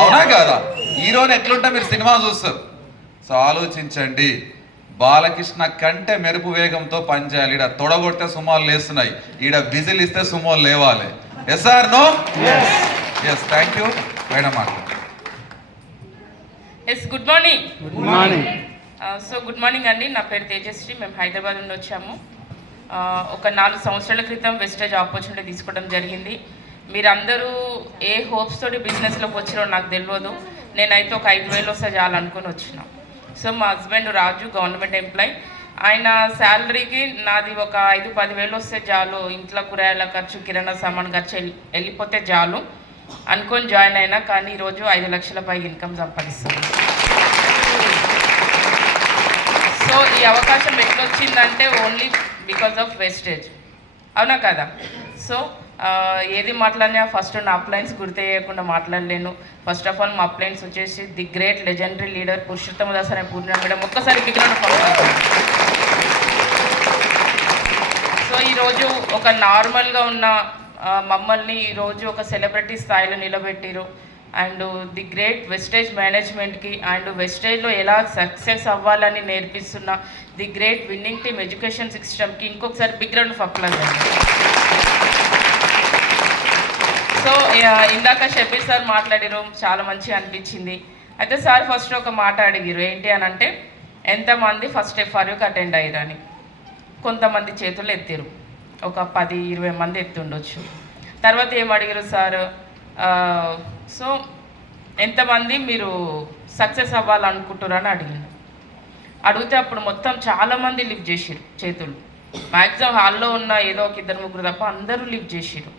అవునా కాదా? హీరోని ఎట్లుంటే మీరు సినిమా చూస్తారు. సో ఆలోచించండి. బాలకృష్ణ కంటే మెరుపు వేగంతో పనిచేయాలి. ఈడ తొడగొడితే సుమోలు లేస్తున్నాయి, ఈడ విజిల్ ఇస్తే సుమోలు లేవాలి. Yes or no? Yes. Thank you madam. Yes, good morning. Good morning. So good morning అండి. నా పేరు తేజశ్రీ. మేము హైదరాబాద్ నుండి వచ్చాము. ఒక 4 సంవత్సరాల క్రితం వెస్టేజ్ ఆపర్చునిటీ తీసుకోవడం జరిగింది. మీరందరూ ఏ హోప్స్ తోటి బిజినెస్లోకి వచ్చినో నాకు తెలియదు. నేనైతే ఒక 5,000 వస్తే చాలు అనుకుని వచ్చిన. సో మా హస్బెండ్ రాజు గవర్నమెంట్ ఎంప్లాయ్. ఆయన శాలరీకి నాది ఒక 5-10 వేలు వస్తే చాలు, ఇంట్లో కూరగాయల ఖర్చు, కిరాణా సామాన్ ఖర్చు వెళ్ళిపోతే చాలు అనుకొని జాయిన్ అయినా. కానీ ఈరోజు 5 లక్షల పైగా ఇన్కమ్ సంపాదిస్తాను. సో ఈ అవకాశం ఎట్లొచ్చిందంటే ఓన్లీ బికాజ్ ఆఫ్ వెస్టేజ్. అవునా కదా? సో ఏది మాట్లాడినా ఫస్ట్ నా అప్లైన్స్ గుర్తు చేయకుండా మాట్లాడలేను. ఫస్ట్ ఆఫ్ ఆల్ మా అప్లైన్స్ వచ్చేసి the great legendary leader Purushottama Das అనే పూర్ణ మేడం. ఒక్కసారి బిగ్రౌండ్ పంపుతాను. సో ఈరోజు ఒక నార్మల్గా ఉన్న మమ్మల్ని ఈరోజు ఒక సెలబ్రిటీ స్థాయిలో నిలబెట్టిరు. అండ్ ది గ్రేట్ వెస్టేజ్ మేనేజ్మెంట్కి అండ్ వెస్టేజ్లో ఎలా సక్సెస్ అవ్వాలని నేర్పిస్తున్న the great winning team education సిస్టమ్కి ఇంకొకసారి బిగ్ రౌండ్ ఆఫ్ అప్లాజ్ అండి. సో ఇందాక షబీర్ సార్ మాట్లాడిరు, చాలా మంచిగా అనిపించింది. అయితే సార్ ఫస్ట్ ఒక మాట అడిగిరు, ఏంటి అని అంటే ఎంతమంది ఫస్ట్ ఎఫ్ఆర్యూకి అటెండ్ అయ్యారు అని. కొంతమంది చేతులు ఎత్తిరు, ఒక 10-20 మంది ఎత్తుండొచ్చు. తర్వాత ఏం అడిగారు సార్, సో ఎంతమంది మీరు సక్సెస్ అవ్వాలనుకుంటారని అడిగిండు. అడిగితే అప్పుడు మొత్తం చాలామంది లిఫ్ట్ చేసిరు చేతులు. మ్యాక్సిమం హాల్లో ఉన్న ఏదో ఒక 2-3 తప్ప అందరూ లిఫ్ట్ చేసిరు.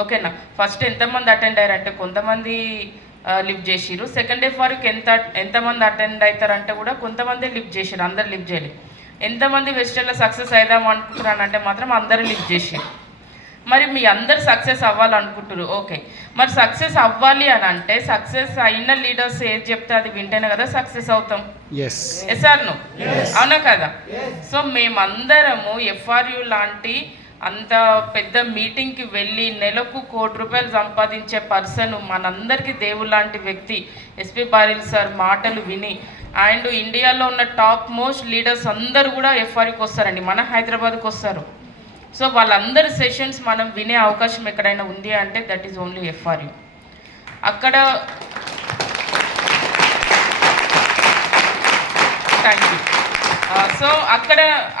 ఓకేనా? ఫస్ట్ ఎంతమంది అటెండ్ అయ్యారంటే కొంతమంది లిఫ్ట్ చేసిరు. సెకండ్ ఎఫ్ఆర్కి ఎంతమంది అటెండ్ అవుతారంటే కూడా కొంతమంది లిఫ్ట్ చేసిరు, అందరు లిఫ్ట్ చేయలేదు. ఎంతమంది వెస్టర్న్లో సక్సెస్ అవుదాం అనుకుంటున్నానంటే మాత్రం అందరూ లిఫ్ట్ చేసిరు. మరి మీ అందరు సక్సెస్ అవ్వాలనుకుంటారు. ఓకే, మరి సక్సెస్ అవ్వాలి అని అంటే సక్సెస్ అయిన లీడర్స్ ఏది చెప్తే అది వింటేనే కదా సక్సెస్ అవుతాం. Yes or no? అవునా కదా? సో మేమందరము ఎఫ్ఆర్యు లాంటి అంత పెద్ద మీటింగ్కి వెళ్ళి నెలకు ₹1,00,00,000 సంపాదించే పర్సన్, మనందరికీ దేవుడు లాంటి వ్యక్తి ఎస్పీ పాటిల్ సార్ మాటలు విని అండ్ ఇండియాలో ఉన్న టాప్ మోస్ట్ లీడర్స్ అందరూ కూడా ఎఫ్ఆర్యూకి వస్తారండి, మన హైదరాబాద్కి వస్తారు. సో వాళ్ళందరి సెషన్స్ మనం వినే అవకాశం ఎక్కడైనా ఉంది అంటే దట్ ఈజ్ ఓన్లీ ఎఫ్ఆర్యూ. అక్కడ థ్యాంక్ యూ. సో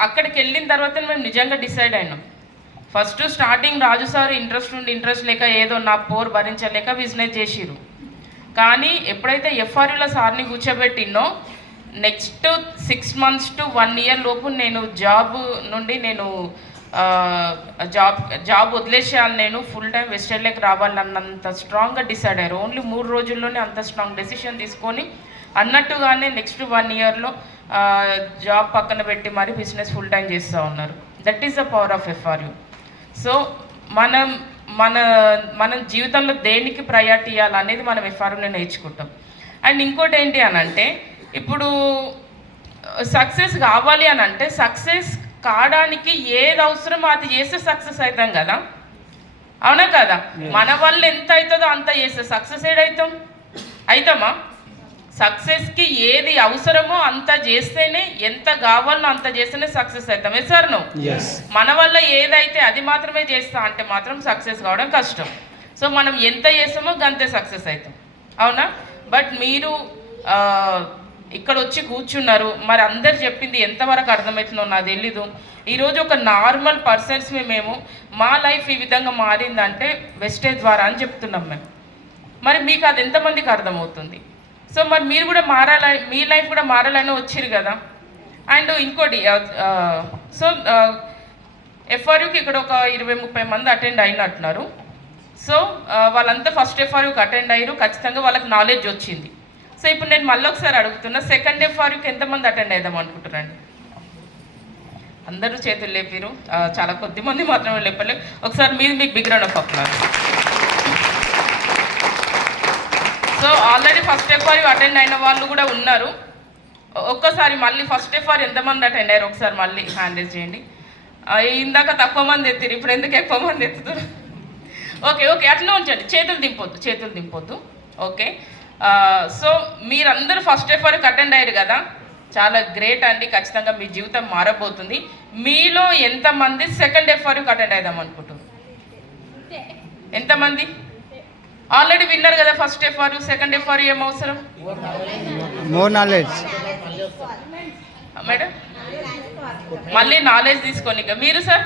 అక్కడికి వెళ్ళిన తర్వాత మేము నిజంగా డిసైడ్ అయినాం. ఫస్ట్ స్టార్టింగ్ రాజు సార్ ఇంట్రెస్ట్ లేక ఏదో నా పోర్ భరించలేక బిజినెస్ చేసిరు. కానీ ఎప్పుడైతే ఎఫ్ఆర్యూలో సార్ని కూర్చోబెట్టినో నెక్స్ట్ 6 months to 1 year లోపు నేను జాబ్ నుండి జాబ్ వదిలేసేయాలి, నేను ఫుల్ టైం వెస్టర్న్లోకి రావాలన్నంత స్ట్రాంగ్గా డిసైడ్ అయ్యారు. ఓన్లీ 3 రోజుల్లోనే అంత స్ట్రాంగ్ డెసిషన్ తీసుకొని అన్నట్టుగానే నెక్స్ట్ 1 yearలో జాబ్ పక్కన పెట్టి మరి బిజినెస్ ఫుల్ టైం చేస్తూ ఉన్నారు. That is the power of FRU. So మన జీవితంలో దేనికి ప్రయారిటీ ఇవ్వాలనేది మనం ఎఫ్ఆర్యూలో నేర్చుకుంటాం. అండ్ ఇంకోటి ఏంటి అని అంటే ఇప్పుడు సక్సెస్ కావాలి అని అంటే సక్సెస్ కావడానికి ఏది అవసరమో అది చేస్తే సక్సెస్ అవుతాం కదా. అవునా కదా? మన వల్ల ఎంత అవుతుందో అంత చేస్తే సక్సెస్ అవుతామా? సక్సెస్కి ఏది అవసరమో అంత చేస్తేనే, ఎంత కావాలో అంత చేస్తేనే సక్సెస్ అవుతాం. Yes or no? మన వల్ల ఏదైతే అది మాత్రమే చేస్తా అంటే మాత్రం సక్సెస్ కావడం కష్టం. సో మనం ఎంత చేస్తామో అంతే సక్సెస్ అవుతాం. అవునా? బట్ మీరు ఇక్కడ వచ్చి కూర్చున్నారు, మరి అందరు చెప్పింది ఎంతవరకు అర్థమవుతుందో నాకు తెలీదు. ఈరోజు ఒక నార్మల్ పర్సన్స్ని మేము మా లైఫ్ ఈ విధంగా మారిందంటే వెస్టేజ్ ద్వారా అని చెప్తున్నాం మేము. మరి మీకు అది ఎంతమందికి అర్థమవుతుంది? సో మరి మీరు కూడా మారాలని, మీ లైఫ్ కూడా మారాలని వచ్చిరు కదా. అండ్ ఇంకోటి, సో ఎఫ్ఆర్యూకి ఇక్కడ ఒక 20-30 మంది అటెండ్ అయినట్టున్నారు. సో వాళ్ళంతా ఫస్ట్ ఎఫ్ఆర్యూకి అటెండ్ అయ్యారు, ఖచ్చితంగా వాళ్ళకి నాలెడ్జ్ వచ్చింది. సో ఇప్పుడు నేను మళ్ళీ ఒకసారి అడుగుతున్నా, సెకండ్ ఎఫ్ఆర్యూకి ఎంతమంది అటెండ్ అవుదాం అనుకుంటారండి? అందరూ చేతులు లేపారు, చాలా కొద్ది మంది మాత్రమే లేపలేదు. ఒకసారి మీకు big round of applause. So already first FRU attend అయిన వాళ్ళు కూడా ఉన్నారు. ఒక్కసారి మళ్ళీ ఫస్ట్ ఎఫ్ఆర్యూ ఎంతమంది అటెండ్ అయ్యారు ఒకసారి మళ్ళీ హ్యాండ్ రైజ్ చేయండి. ఇందాక తక్కువ మంది ఎత్తిరు, ఇప్పుడు ఎందుకు ఎక్కువ మంది ఎత్తుతారు? ఓకే, అట్లా ఉంచండి, చేతులు దింపొద్దు. ఓకే. సో మీరందరూ ఫస్ట్ ఎఫ్ఆర్కి అటెండ్ అయ్యారు కదా, చాలా గ్రేట్ అండి. ఖచ్చితంగా మీ జీవితం మారబోతుంది. మీలో ఎంతమంది సెకండ్ ఎఫ్ఆర్కి అటెండ్ అవుదాం అనుకుంటున్నారు? ఎంతమంది ఆల్రెడీ విన్నారు కదా? ఫస్ట్ ఎఫ్ఆర్ సెకండ్ ఎఫ్ఆర్ ఏం అవసరం? More knowledge. మేడం మళ్ళీ నాలెడ్జ్ తీసుకోండి. ఇక మీరు సార్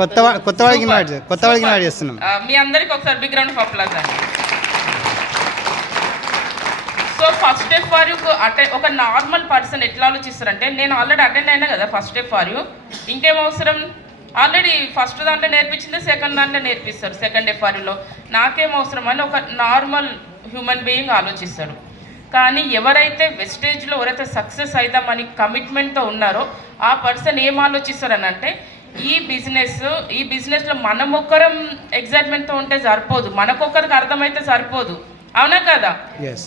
కొత్త వాళ్ళకి ఇన్వైట్ చేస్తున్నాం. మీ అందరికి ఒకసారి బిగ్ రౌండ్ ఆఫ్ అప్లాజ్ అండి. సో ఫస్ట్ ఎఫ్ఆర్ ఒక నార్మల్ పర్సన్ ఎట్లా ఆలోచిస్తారంటే, నేను ఆల్రెడీ అటెండ్ అయినా కదా ఫస్ట్ ఎఫ్ఆర్, ఇంకేం అవసరం? ఆల్రెడీ ఫస్ట్ దాంట్లో నేర్పించింది సెకండ్ దాంట్లో నేర్పిస్తారు సెకండ్ ఎఫ్ఆర్లో, నాకేం అవసరం అని ఒక నార్మల్ హ్యూమన్ బీయింగ్ ఆలోచిస్తాడు. కానీ ఎవరైతే వెస్టేజ్లో ఎవరైతే సక్సెస్ అవుదామని కమిట్మెంట్తో ఉన్నారో ఆ పర్సన్ ఏం ఆలోచిస్తారని అంటే, ఈ బిజినెస్లో మనం ఒక్కరం ఎగ్జైట్మెంట్తో ఉంటే సరిపోదు, మనకొక్కరికి అర్థమైతే సరిపోదు. అవునా కదా?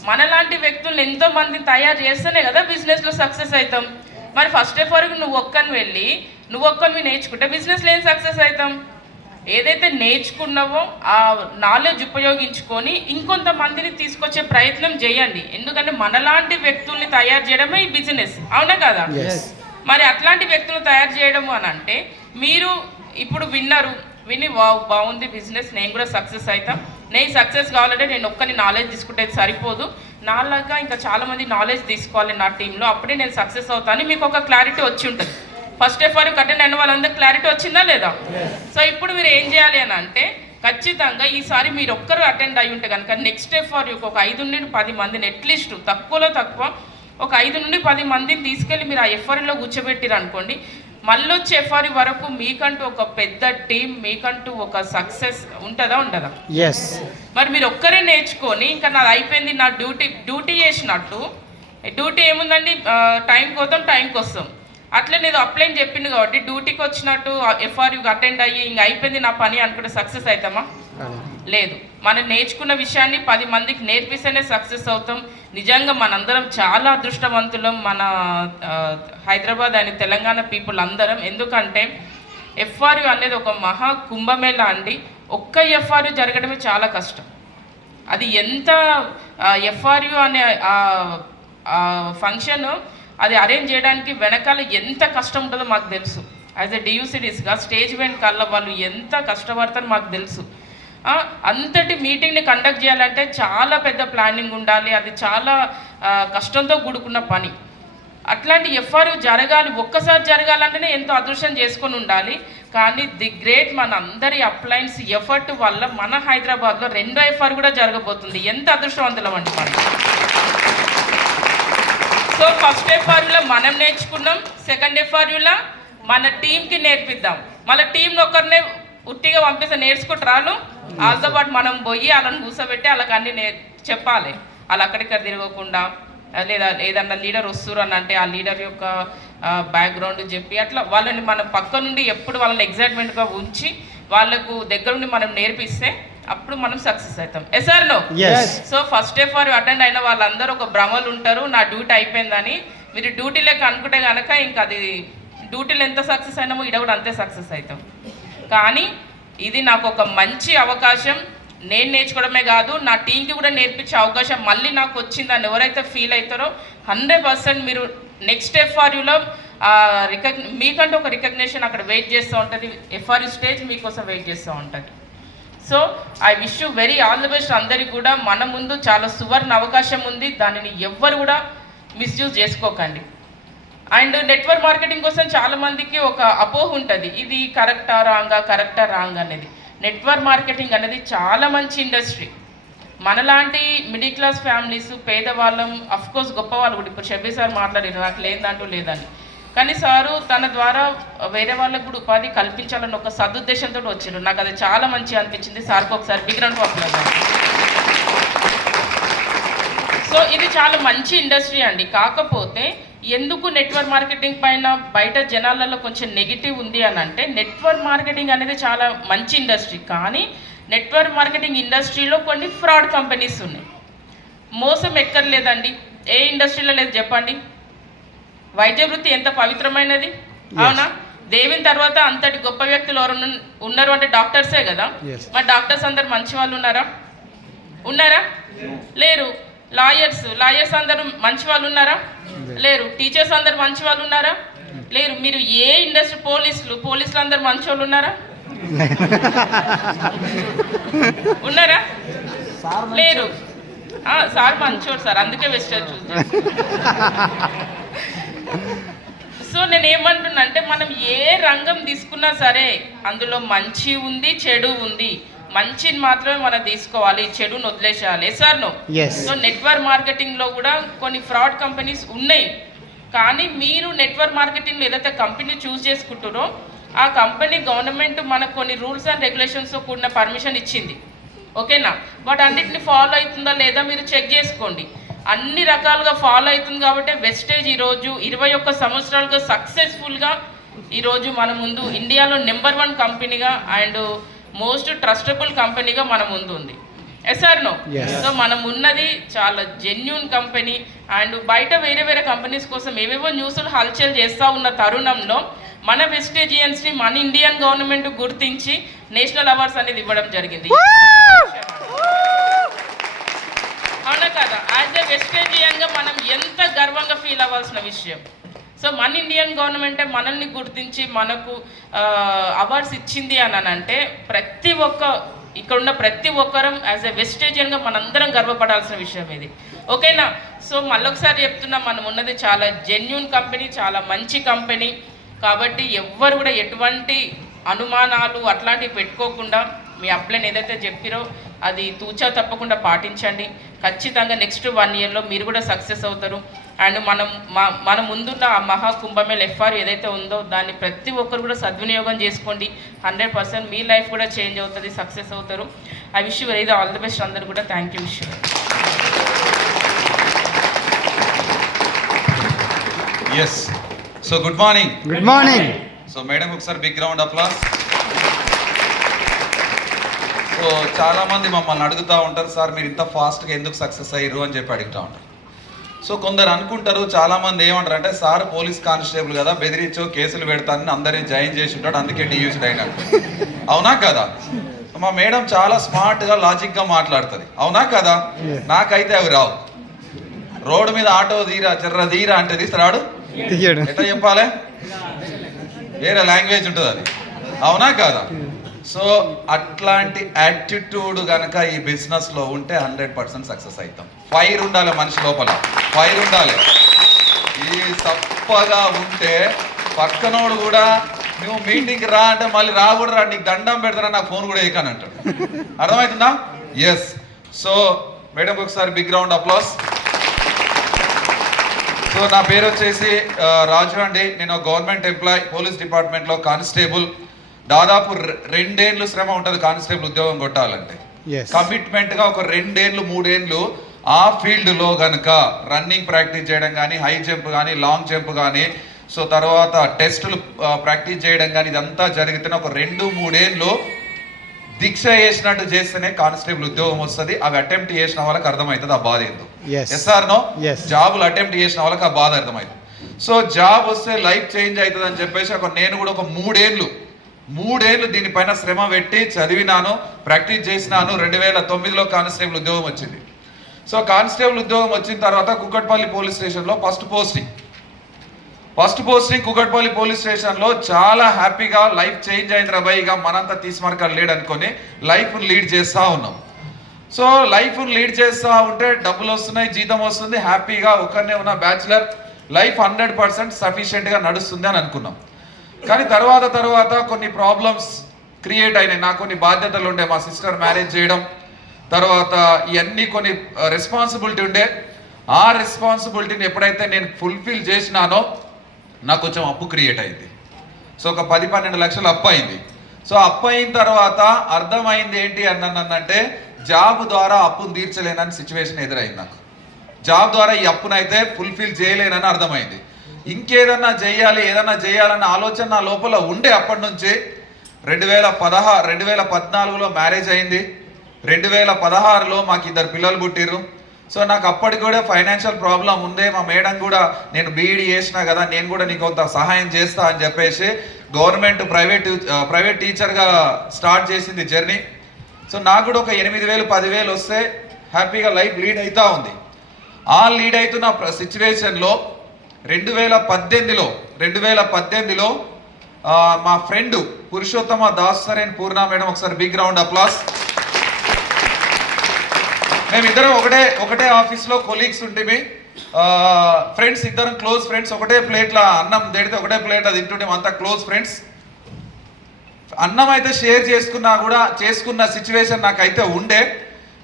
మనలాంటి వ్యక్తులను ఎంతో మందిని తయారు చేస్తేనే కదా బిజినెస్లో సక్సెస్ అవుతాం. మరి ఫస్ట్ ఎఫ్ఆర్కి నువ్వు ఒక్కరివి నేర్చుకుంటే బిజినెస్లో ఏం సక్సెస్ అవుతాం? ఏదైతే నేర్చుకున్నావో ఆ నాలెడ్జ్ ఉపయోగించుకొని ఇంకొంతమందిని తీసుకొచ్చే ప్రయత్నం చేయండి. ఎందుకంటే మనలాంటి వ్యక్తుల్ని తయారు చేయడమే ఈ బిజినెస్. అవునా కదా? మరి అట్లాంటి వ్యక్తులను తయారు చేయడము అని అంటే, మీరు ఇప్పుడు విని బాగుంది బిజినెస్, నేను కూడా సక్సెస్ అవుతాం, నేను సక్సెస్ కావాలంటే నేను ఒక్కని నాలెడ్జ్ తీసుకుంటే సరిపోదు, నాలాగా ఇంకా చాలామంది నాలెడ్జ్ తీసుకోవాలి నా టీంలో, అప్పుడే నేను సక్సెస్ అవుతాను. మీకు ఒక క్లారిటీ వచ్చి ఉంటుంది. ఫస్ట్ ఎఫ్ఆర్ అటెండ్ అయిన వాళ్ళందరూ క్లారిటీ వచ్చిందా లేదా? సో ఇప్పుడు మీరు ఏం చేయాలి అని అంటే, ఖచ్చితంగా ఈసారి మీరు ఒక్కరు అటెండ్ అయి ఉంటే కనుక నెక్స్ట్ ఎఫ్ఆర్ ఒక 5 నుండి 10 మందిని అట్లీస్ట్ తక్కువలో తక్కువ ఒక 5 నుండి 10 మందిని తీసుకెళ్ళి మీరు ఆ ఎఫ్ఆర్లో కూర్చోబెట్టిరు అనుకోండి, మళ్ళీ వచ్చే ఎఫ్ఆర్ వరకు మీకంటూ ఒక పెద్ద టీం, మీకంటూ ఒక సక్సెస్ ఉంటుందా ఉండదా? మరి మీరు ఒక్కరే నేర్చుకొని ఇంకా నాది అయిపోయింది, నా డ్యూటీ చేసినట్టు, డ్యూటీ ఏముందండి, టైంకి పోతాం టైంకి వస్తాం, అట్లే నేను అప్లైన్ చెప్పింది కాబట్టి డ్యూటీకి వచ్చినట్టు ఎఫ్ఆర్యూకి అటెండ్ అయ్యి ఇంక అయిపోయింది నా పని అనుకుంటే సక్సెస్ అవుతామా? లేదు. మనం నేర్చుకున్న విషయాన్ని 10 మందికి నేర్పిస్తేనే సక్సెస్ అవుతాం. నిజంగా మనందరం చాలా అదృష్టవంతులం, మన హైదరాబాద్ అని తెలంగాణ పీపుల్ అందరం. ఎందుకంటే ఎఫ్ఆర్యూ అనేది ఒక మహా కుంభమేళా అండి. ఒక్క ఎఫ్ఆర్యూ జరగడమే చాలా కష్టం. అది ఎంత ఎఫ్ఆర్యూ అనే ఫంక్షన్ అది అరేంజ్ చేయడానికి వెనకాల ఎంత కష్టం ఉంటుందో మాకు తెలుసు. యాజ్ ఎ డియూసిడీస్గా స్టేజ్ వెనకాల వాళ్ళు ఎంత కష్టపడతారో మాకు తెలుసు. అంతటి మీటింగ్ని కండక్ట్ చేయాలంటే చాలా పెద్ద ప్లానింగ్ ఉండాలి, అది చాలా కష్టంతో కూడుకున్న పని. అట్లాంటి ఎఫ్ఆర్యూ జరగాలి, ఒక్కసారి జరగాలంటేనే ఎంతో అదృష్టం చేసుకొని ఉండాలి. కానీ ది గ్రేట్ మన అందరి అప్లయన్స్ ఎఫర్ట్ వల్ల మన హైదరాబాద్లో 2వ ఎఫ్ఆర్ కూడా జరగబోతుంది. ఎంత అదృష్టవంతులం అంటే మనం. సో ఫస్ట్ ఎఫ్ఆర్యూలో మనం నేర్చుకున్నాం, సెకండ్ ఎఫ్ఆర్యూలో మన టీంకి నేర్పిద్దాం. మళ్ళీ టీంని ఒకరినే ఉట్టిగా పంపిస్తే నేర్చుకుంటారు వాళ్ళతో పాటు మనం పోయి వాళ్ళని కూర్చోబెట్టి వాళ్ళకి అన్ని చెప్పాలి. వాళ్ళు అక్కడిక్కడ తిరగకుండా, లేదా ఏదన్నా లీడర్ వస్తురు అని అంటే ఆ లీడర్ యొక్క బ్యాక్గ్రౌండ్ చెప్పి అట్లా వాళ్ళని మన పక్క నుండి ఎప్పుడు వాళ్ళని ఎగ్జైట్మెంట్గా ఉంచి వాళ్ళకు దగ్గరుండి మనం నేర్పిస్తే అప్పుడు మనం సక్సెస్ అవుతాం. Yes or no? So first FR attend అయిన వాళ్ళందరూ ఒక భ్రమలు ఉంటారు, నా డ్యూటీ అయిపోయిందని. మీరు డ్యూటీ లెక్క అనుకుంటే కనుక ఇంకా అది డ్యూటీలో ఎంత సక్సెస్ అయినామో ఇక్కడ కూడా అంతే సక్సెస్ అవుతాం. కానీ ఇది నాకు ఒక మంచి అవకాశం, నేను నేర్చుకోవడమే కాదు నా టీంకి కూడా నేర్పించే అవకాశం మళ్ళీ నాకు వచ్చిందని ఎవరైతే ఫీల్ అవుతారో 100% మీరు నెక్స్ట్ ఎఫ్ఆర్యూలో మీకంటూ ఒక రికగ్నిషన్ అక్కడ వెయిట్ చేస్తూ ఉంటుంది. ఎఫ్ఆర్యూ స్టేజ్ మీకోసం వెయిట్ చేస్తూ ఉంటుంది. So I wish you very all the best. అందరికీ కూడా మన ముందు చాలా సువర్ణ అవకాశం ఉంది, దానిని ఎవ్వరు కూడా మిస్యూజ్ చేసుకోకండి. అండ్ నెట్వర్క్ మార్కెటింగ్ కోసం చాలామందికి ఒక అపోహ ఉంటుంది, ఇది కరెక్టా రాంగ్ అనేది. నెట్వర్క్ మార్కెటింగ్ అనేది చాలా మంచి ఇండస్ట్రీ. మనలాంటి మిడిల్ క్లాస్ ఫ్యామిలీస్, పేదవాళ్ళం, అఫ్కోర్స్ గొప్ప వాళ్ళు కూడా, ఇప్పుడు షబీ సార్ మాట్లాడారు నాకు లేదంటూ లేదని, కానీ సారు తన ద్వారా వేరే వాళ్ళకు కూడా ఉపాధి కల్పించాలని ఒక సదుద్దేశంతో వచ్చారు. నాకు అది చాలా మంచి అనిపించింది. సార్కి ఒకసారి big round of applause. So ఇది చాలా మంచి ఇండస్ట్రీ అండి. కాకపోతే ఎందుకు నెట్వర్క్ మార్కెటింగ్ పైన బయట జనాలలో కొంచెం నెగిటివ్ ఉంది అని అంటే, నెట్వర్క్ మార్కెటింగ్ అనేది చాలా మంచి ఇండస్ట్రీ, కానీ నెట్వర్క్ మార్కెటింగ్ ఇండస్ట్రీలో కొన్ని ఫ్రాడ్ కంపెనీస్ ఉన్నాయి. మోసం ఎక్కర్లేదండి, ఏ ఇండస్ట్రీలో లేదు చెప్పండి. వైద్య వృత్తి ఎంత పవిత్రమైనది, అవునా? దేవిని తర్వాత అంతటి గొప్ప వ్యక్తులు ఎవరు ఉన్నారు అంటే డాక్టర్సే కదా. Yes. మరి డాక్టర్స్ అందరు మంచి వాళ్ళు ఉన్నారా? లేరు. లాయర్స్ అందరూ మంచి వాళ్ళు ఉన్నారా? లేరు. టీచర్స్ అందరు మంచి వాళ్ళు ఉన్నారా? లేరు. మీరు ఏ ఇండస్ట్రీ పోలీసులు అందరు మంచి వాళ్ళు ఉన్నారా? ఉన్నారా? లేరు. సార్ మంచోడు సార్, అందుకే వెస్టర్న్ చూస్ సో నేను ఏమంటున్నా అంటే మనం ఏ రంగం తీసుకున్నా సరే అందులో మంచి ఉంది, చెడు ఉంది. మంచిని మాత్రమే మనం తీసుకోవాలి, చెడును వదిలేసేయాలి. Sir no. సో నెట్వర్క్ మార్కెటింగ్లో కూడా కొన్ని ఫ్రాడ్ కంపెనీస్ ఉన్నాయి. కానీ మీరు నెట్వర్క్ మార్కెటింగ్లో ఏదైతే కంపెనీ చూస్ చేసుకుంటారో ఆ కంపెనీ గవర్నమెంట్ మనకు కొన్ని రూల్స్ అండ్ రెగ్యులేషన్స్తో కూడిన పర్మిషన్ ఇచ్చింది. ఓకేనా? బట్ అన్నిటిని ఫాలో అవుతుందా లేదా మీరు చెక్ చేసుకోండి. అన్ని రకాలుగా ఫాలో అవుతుంది కాబట్టి వెస్టేజ్ ఈరోజు 21 సంవత్సరాలుగా సక్సెస్ఫుల్గా ఈరోజు మన ముందు ఇండియాలో నెంబర్ 1 కంపెనీగా అండ్ మోస్ట్ ట్రస్టబుల్ కంపెనీగా మన ముందు ఉంది. SR no. సో మనం ఉన్నది చాలా జెన్యూన్ కంపెనీ. అండ్ బయట వేరే కంపెనీస్ కోసం ఏవేవో న్యూస్లు హల్చల్ చేస్తూ ఉన్న తరుణంలో మన వెస్టేజియన్స్ని మన ఇండియన్ గవర్నమెంట్ గుర్తించి నేషనల్ అవార్డ్స్ అనేది ఇవ్వడం జరిగింది. అవునా కదా? యాజ్ ఎ వెస్టేజియన్గా మనం ఎంత గర్వంగా ఫీల్ అవ్వాల్సిన విషయం. సో మన ఇండియన్ గవర్నమెంటే మనల్ని గుర్తించి మనకు అవార్డ్స్ ఇచ్చింది అని అంటే ఇక్కడ ఉన్న ప్రతి ఒక్కరం యాజ్ ఎ వెస్టేజియన్గా మనందరం గర్వపడాల్సిన విషయం ఇది. ఓకేనా? సో మళ్ళొకసారి చెప్తున్నా, మనం ఉన్నది చాలా జెన్యూన్ కంపెనీ, చాలా మంచి కంపెనీ. కాబట్టి ఎవ్వరు కూడా ఎటువంటి అనుమానాలు అట్లాంటివి పెట్టుకోకుండా మీ అప్లైన్ ఏదైతే చెప్పిరో అది తూచా తప్పకుండా పాటించండి. ఖచ్చితంగా నెక్స్ట్ 1 ఇయర్లో మీరు కూడా సక్సెస్ అవుతారు. అండ్ మన ముందున్న ఆ మహాకుంభమేళ ఎఫ్ఆర్ ఏదైతే ఉందో దాన్ని ప్రతి ఒక్కరు కూడా సద్వినియోగం చేసుకోండి. 100% మీ లైఫ్ కూడా చేంజ్ అవుతుంది, సక్సెస్ అవుతారు. I wish you very all the best అందరు కూడా. Thank you. Wish you. Yes. So good morning. So madam ఒకసారి బిగ్ రౌండ్ అప్లాస్. సో చాలామంది మమ్మల్ని అడుగుతూ ఉంటారు, సార్ మీరు ఇంత ఫాస్ట్గా ఎందుకు సక్సెస్ అయ్యారు అని చెప్పి అడుగుతూ ఉంటారు. సో కొందరు అనుకుంటారు, చాలామంది ఏమంటారు అంటే, సార్ పోలీస్ కానిస్టేబుల్ కదా, బెదిరించో కేసులు పెడతానని అందరినీ జాయిన్ చేసి ఉంటాడు, అందుకే డియూస్డ్ అయినాడు. అవునా కదా? మా మేడం చాలా స్మార్ట్గా లాజిక్గా మాట్లాడుతుంది. అవునా కదా? నాకైతే అవి రావు. రోడ్డు మీద ఆటో తీరా అంటే తీస్తాడు, ఎట్లా చెప్పాలి, వేరే లాంగ్వేజ్ ఉంటుంది అది. అవునా కాదా? సో అట్లాంటి యాటిట్యూడ్ కనుక ఈ బిజినెస్లో ఉంటే 100% సక్సెస్ అవుతాం. ఫైర్ ఉండాలి మనిషి లోపల, ఫైర్ ఉండాలి. ఈ తప్పగా ఉంటే పక్కనోడు కూడా నువ్వు మీటింగ్కి రా అంటే మళ్ళీ రాకూడదు, నీకు దండం పెడతారా, నాకు ఫోన్ కూడా వేయకని అంటాడు. అర్థమవుతుందా? ఎస్. సో మేడం ఒకసారి బిగ్ రౌండ్ అప్లాస్. సో నా పేరు వచ్చేసి రాజు అండి. నేను గవర్నమెంట్ ఎంప్లాయ్, పోలీస్ డిపార్ట్మెంట్లో కానిస్టేబుల్. దాదాపు 2 ఏళ్ళు శ్రమ ఉంటుంది కానిస్టేబుల్ ఉద్యోగం కొట్టాలంటే. కమిట్మెంట్గా ఒక 2 ఏళ్ళు 3 ఏళ్ళు ఆ ఫీల్డ్లో కనుక రన్నింగ్ ప్రాక్టీస్ చేయడం కానీ, హై జంప్ కానీ, లాంగ్ జంప్ కానీ, సో తర్వాత టెస్టులు ప్రాక్టీస్ చేయడం కానీ, ఇదంతా జరిగితేనే ఒక 2-3 ఏళ్ళు దీక్ష చేసినట్టు చేస్తేనే కానిస్టేబుల్ ఉద్యోగం వస్తుంది. అవి అటెంప్ట్ చేసిన వాళ్ళకి అర్థమవుతుంది ఆ బాధ ఏందో. SR no. జాబులు అటెంప్ట్ చేసిన వాళ్ళకి ఆ బాధ అర్థమవుతుంది. సో జాబ్ వస్తే లైఫ్ చేంజ్ అవుతుంది అని చెప్పేసి నేను కూడా ఒక 3 ఏళ్ళు దీనిపైన శ్రమ పెట్టి చదివినాను, ప్రాక్టీస్ చేసినాను. 2009లో కానిస్టేబుల్ ఉద్యోగం వచ్చింది. సో కానిస్టేబుల్ ఉద్యోగం వచ్చిన తర్వాత కుక్కట్పల్లి పోలీస్ స్టేషన్లో ఫస్ట్ పోస్టింగ్ కుక్కట్పల్లి పోలీస్ స్టేషన్లో చాలా హ్యాపీగా లైఫ్ చేంజ్ అయింది రాబాయిగా, మనంతా తీసుమరకలు లేడు అనుకొని లైఫ్ లీడ్ చేస్తూ ఉన్నాం. సో లైఫ్ లీడ్ చేస్తూ ఉంటే డబ్బులు వస్తున్నాయి, జీతం వస్తుంది, హ్యాపీగా ఒకరినే ఉన్న బ్యాచులర్ లైఫ్ 100% సఫిషియెంట్గా నడుస్తుంది అని అనుకున్నాం. కానీ తర్వాత కొన్ని ప్రాబ్లమ్స్ క్రియేట్ అయినాయి. నాకు కొన్ని బాధ్యతలు ఉండే, మా సిస్టర్ మ్యారేజ్ చేయడం, తర్వాత ఇవన్నీ కొన్ని రెస్పాన్సిబిలిటీ ఉండే. ఆ రెస్పాన్సిబిలిటీని ఎప్పుడైతే నేను ఫుల్ఫిల్ చేసినానో నాకు కొంచెం అప్పు క్రియేట్ అయింది. సో ఒక 10-12 లక్షలు అప్పు అయింది. సో అప్పు అయిన తర్వాత అర్థమైంది ఏంటి అన్నానంటే, జాబ్ ద్వారా అప్పును తీర్చలేనని సిచ్యువేషన్ ఎదురైంది నాకు. జాబ్ ద్వారా ఈ అప్పునైతే ఫుల్ఫిల్ చేయలేనని అర్థమైంది. ఇంకేదన్నా ఏదన్నా చేయాలన్న ఆలోచన నా లోపల ఉండే. అప్పటి నుంచి 2014లో మ్యారేజ్ అయింది. 2016లో మాకు 2 పిల్లలు పుట్టిర్రు. సో నాకు అప్పటికి కూడా ఫైనాన్షియల్ ప్రాబ్లం ఉందే, మా మేడం కూడా నేను బీఈడీ చేసినా కదా, నేను కూడా నీకు కొంత సహాయం చేస్తా అని చెప్పేసి గవర్నమెంట్ ప్రైవేట్ టీచర్గా స్టార్ట్ చేసింది జర్నీ. సో నాకు కూడా ఒక 8,000 10,000 వస్తే హ్యాపీగా లైఫ్ లీడ్ అవుతూ ఉంది. ఆ లీడ్ అవుతున్న సిచ్యువేషన్లో 2018లో మా friend Purushottama Das sir and Purna madam, ఒకసారి బిగ్ రౌండ్ అప్లాస్. మేమిద్దరం ఒకటే ఆఫీస్లో కొలీగ్స్ ఉంటే ఫ్రెండ్స్, ఇద్దరం క్లోజ్ ఫ్రెండ్స్. ఒకటే ప్లేట్లో అన్నం తెడితే ఒకటే ప్లేట్ అది తింటుంటే అంతా క్లోజ్ ఫ్రెండ్స్. అన్నం అయితే షేర్ చేసుకున్న సిచ్యువేషన్ నాకైతే ఉండే.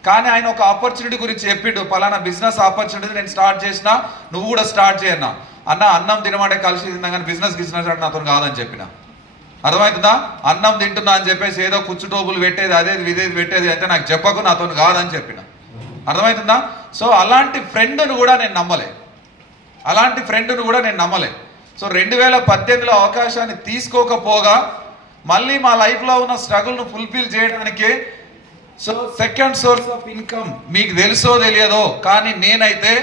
కానీ ఆయన ఒక ఆపర్చునిటీ గురించి చెప్పిండు, పలానా బిజినెస్ ఆపర్చునిటీ నేను స్టార్ట్ చేసిన, నువ్వు కూడా స్టార్ట్ చేయన్నా. అన్న అన్నం తినమంటే కలిసి తిందా కానీ బిజినెస్ అంటే నాతో కాదని చెప్పిన. అర్థమవుతుందా? అన్నం తింటున్నా అని చెప్పేసి ఏదో కుచ్చుటోపులు పెట్టేది అదేది విదేది పెట్టేది అయితే నాకు చెప్పకు, నాతో కాదని చెప్పిన. అర్థమవుతుందా? సో అలాంటి ఫ్రెండ్ను కూడా నేను నమ్మలే. సో 2018లో అవకాశాన్ని తీసుకోకపోగా మళ్ళీ మా లైఫ్లో ఉన్న స్ట్రగుల్ను ఫుల్ఫిల్ చేయడానికి so second source of income మీకు తెలుసో తెలియదో కానీ నేనైతే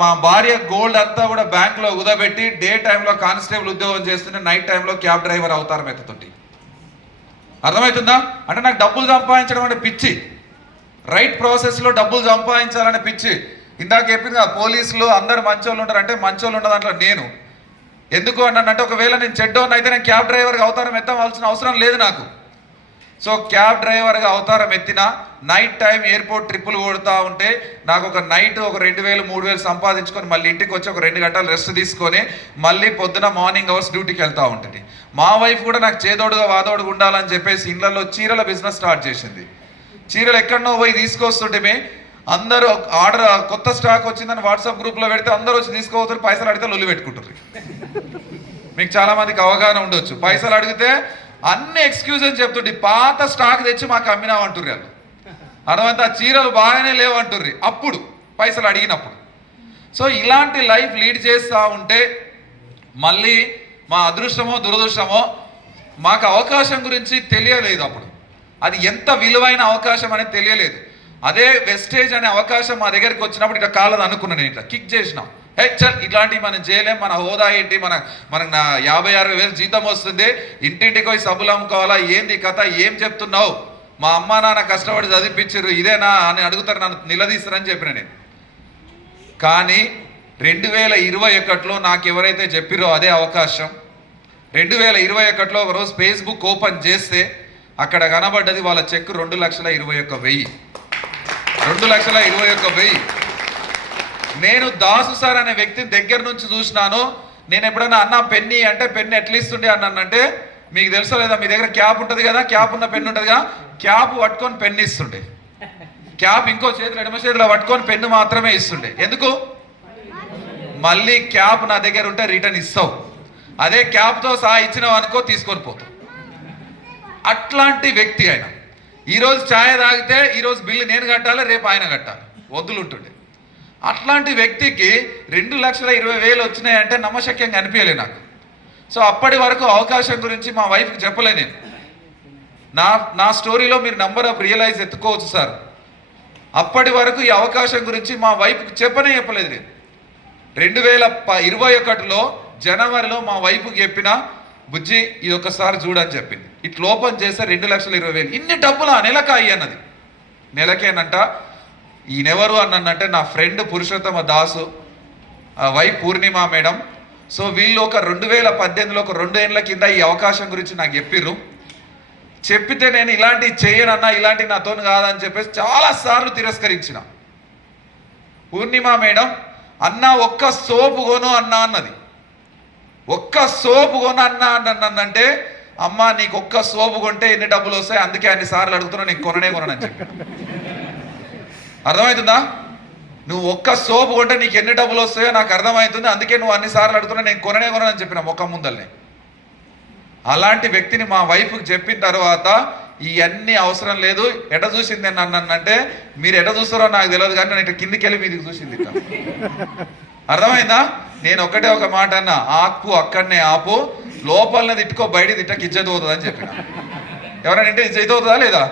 మా భార్య గోల్డ్ అంతా కూడా బ్యాంక్లో కుదబెట్టి డే టైంలో కానిస్టేబుల్ ఉద్యోగం చేస్తుంటే నైట్ టైంలో క్యాబ్ డ్రైవర్ అవతారం ఎత్తుతుంటే. అర్థమవుతుందా? అంటే నాకు డబ్బులు సంపాదించడం అంటే పిచ్చి, రైట్ ప్రాసెస్లో డబ్బులు సంపాదించాలనే పిచ్చి. ఇందాక చెప్పింది కదా, పోలీసులు అందరు మంచోళ్ళు ఉంటారు అంటే మంచోళ్ళు ఉన్న దాంట్లో నేను ఎందుకు అన్నానంటే, ఒకవేళ నేను చెడ్డోన్ అయితే నేను క్యాబ్ డ్రైవర్గా అవతారం ఎత్తవలసిన అవసరం లేదు నాకు. సో క్యాబ్ డ్రైవర్గా అవతారం ఎత్తిన నైట్ టైం ఎయిర్పోర్ట్ ట్రిప్పులు కొడుతూ ఉంటే నాకు ఒక నైట్ ఒక 2,000 3,000 సంపాదించుకొని మళ్ళీ ఇంటికి వచ్చి ఒక 2 గంటలు రెస్ట్ తీసుకొని మళ్ళీ పొద్దున మార్నింగ్ అవర్స్ డ్యూటీకి వెళ్తూ ఉంటుంది. మా వైఫ్ కూడా నాకు చేదోడుగా వాదోడుగా ఉండాలని చెప్పేసి ఇళ్లలో చీరల బిజినెస్ స్టార్ట్ చేసింది. చీరలు ఎక్కడనో పోయి తీసుకొస్తుంటే అందరూ ఆర్డర్ కొత్త స్టాక్ వచ్చిందని వాట్సాప్ గ్రూప్లో పెడితే అందరూ వచ్చి తీసుకోవతారు, పైసలు అడిగితే లొల్లి పెట్టుకుంటారు. మీకు చాలా మందికి అవగాహన ఉండొచ్చు. పైసలు అడిగితే అన్ని ఎక్స్క్యూజ్ అని చెప్తుంటే పాత స్టాక్ తెచ్చి మాకు అమ్మినామంటుర్రు వాళ్ళు. అడవంతా చీరలు బాగానే లేవంటుర్రి అప్పుడు పైసలు అడిగినప్పుడు. సో ఇలాంటి లైఫ్ లీడ్ చేస్తూ ఉంటే మళ్ళీ మా అదృష్టమో దురదృష్టమో మాకు అవకాశం గురించి తెలియలేదు. అప్పుడు అది ఎంత విలువైన అవకాశం అనేది తెలియలేదు. అదే వెస్టేజ్ అనే అవకాశం మా దగ్గరికి వచ్చినప్పుడు ఇట్లా కాలేదు అనుకున్నాను, నేను ఇట్లా కిక్ చేసినాం. చల్ ఇట్లాంటివి మనం చేయలేం, మన హోదా ఏంటి, మనకు 50-60 జీతం వస్తుంది, ఇంటింటికి పోయి సబ్బులు అమ్ముకోవాలా, ఏంది కథ, ఏం చెప్తున్నావు, మా అమ్మ నాన్న కష్టపడి చదివించారు ఇదేనా అని అడుగుతారు, నన్ను నిలదీస్తారని చెప్పిన నేను. కానీ 2021లో నాకు ఎవరైతే చెప్పిరో అదే అవకాశం 2021లో ఒకరోజు ఫేస్బుక్ ఓపెన్ చేస్తే అక్కడ కనబడ్డది వాళ్ళ చెక్ 2,21,000. 2,21,000. నేను దాసు సార్ అనే వ్యక్తిని దగ్గర నుంచి చూసినాను. నేను ఎప్పుడైనా అన్న పెన్ని అంటే పెన్ను ఎట్లా ఇస్తుండే అన్నానంటే, మీకు తెలుసో లేదా, మీ దగ్గర క్యాప్ ఉంటుంది కదా, క్యాప్ ఉన్న పెన్ను ఉంటుంది కదా, క్యాప్ పట్టుకొని పెన్ను ఇస్తుండే. క్యాప్ ఇంకో చేతిలో ఎడమ చేతిలో పట్టుకొని పెన్ను మాత్రమే ఇస్తుండే. ఎందుకు? మళ్ళీ క్యాప్ నా దగ్గర ఉంటే రిటర్న్ ఇస్తావు, అదే క్యాప్తో సహా ఇచ్చినావు అనుకో తీసుకొని పోతావు. అట్లాంటి వ్యక్తి ఆయన. ఈరోజు ఛాయ్ తాగితే ఈరోజు బిల్లు నేను కట్టాలి, రేపు ఆయన కట్టాలి, వద్దులుంటుండే. అట్లాంటి వ్యక్తికి 2,20,000 వచ్చినాయంటే నమ్మశక్యంగా అనిపించలే నాకు. సో అప్పటి వరకు అవకాశం గురించి మా వైఫ్కి చెప్పలే నేను. నా స్టోరీలో మీరు నంబర్ ఆఫ్ రియలైజ్ ఎత్తుకోవచ్చు సార్. అప్పటి వరకు ఈ అవకాశం గురించి మా వైఫ్కి చెప్పలేదు నేను. 2021లో జనవరిలో మా వైఫ్కి చెప్పిన, బుజ్జి ఇది ఒకసారి చూడని చెప్పింది. ఇట్లా ఓపెన్ చేస్తే 2,20,000. ఇన్ని డబ్బులు ఆ నెలకా అయ్యన్నది. నెలకేనంట. ఈయనెవరు అన్నంటే నా ఫ్రెండ్ పురుషోత్తమ దాసు, వైఫ్ పూర్ణిమ మేడం. సో వీళ్ళు ఒక 2018లో ఒక 2 ఏళ్ళ కింద ఈ అవకాశం గురించి నాకు చెప్పిర్రు. చెప్పితే నేను ఇలాంటివి చేయనన్నా, ఇలాంటివి నాతో కాదని చెప్పేసి చాలాసార్లు తిరస్కరించిన. పూర్ణిమ మేడం అన్న ఒక్క సోపు కొను అన్నా అన్నది. ఒక్క సోపు కొను అన్నా అన్నంటే, అమ్మ నీకు ఒక్క సోపు కొంటే ఎన్ని డబ్బులు వస్తాయి, అందుకే అన్ని సార్లు అడుగుతున్నా, నీకు కొనని చెప్పి. అర్థమవుతుందా? నువ్వు ఒక్క సోపు కొంటే నీకు ఎన్ని డబ్బులు వస్తాయో నాకు అర్థమవుతుంది, అందుకే నువ్వు అన్ని సార్లు అడుగుతున్నా, నేను కొనని చెప్పిన ముఖం ముందల్ని. అలాంటి వ్యక్తిని మా వైఫ్కి చెప్పిన తర్వాత ఇవన్నీ అవసరం లేదు, ఎట చూసింది అన్నంటే, మీరు ఎట చూస్తారో నాకు తెలియదు కానీ నేను ఇట్లా కిందికి వెళ్ళి మీదికి చూసింది. అర్థమైందా? నేను ఒక మాట అన్న, ఆపు అక్కడనే ఆపు, లోపలనే తిట్టుకో, బయట తిట్టకి ఇజ్జత్ అవుతుంది అని చెప్పిన. ఎవరైనా ఇంటే ఇజ్జత్ అవుతుందా లేదా?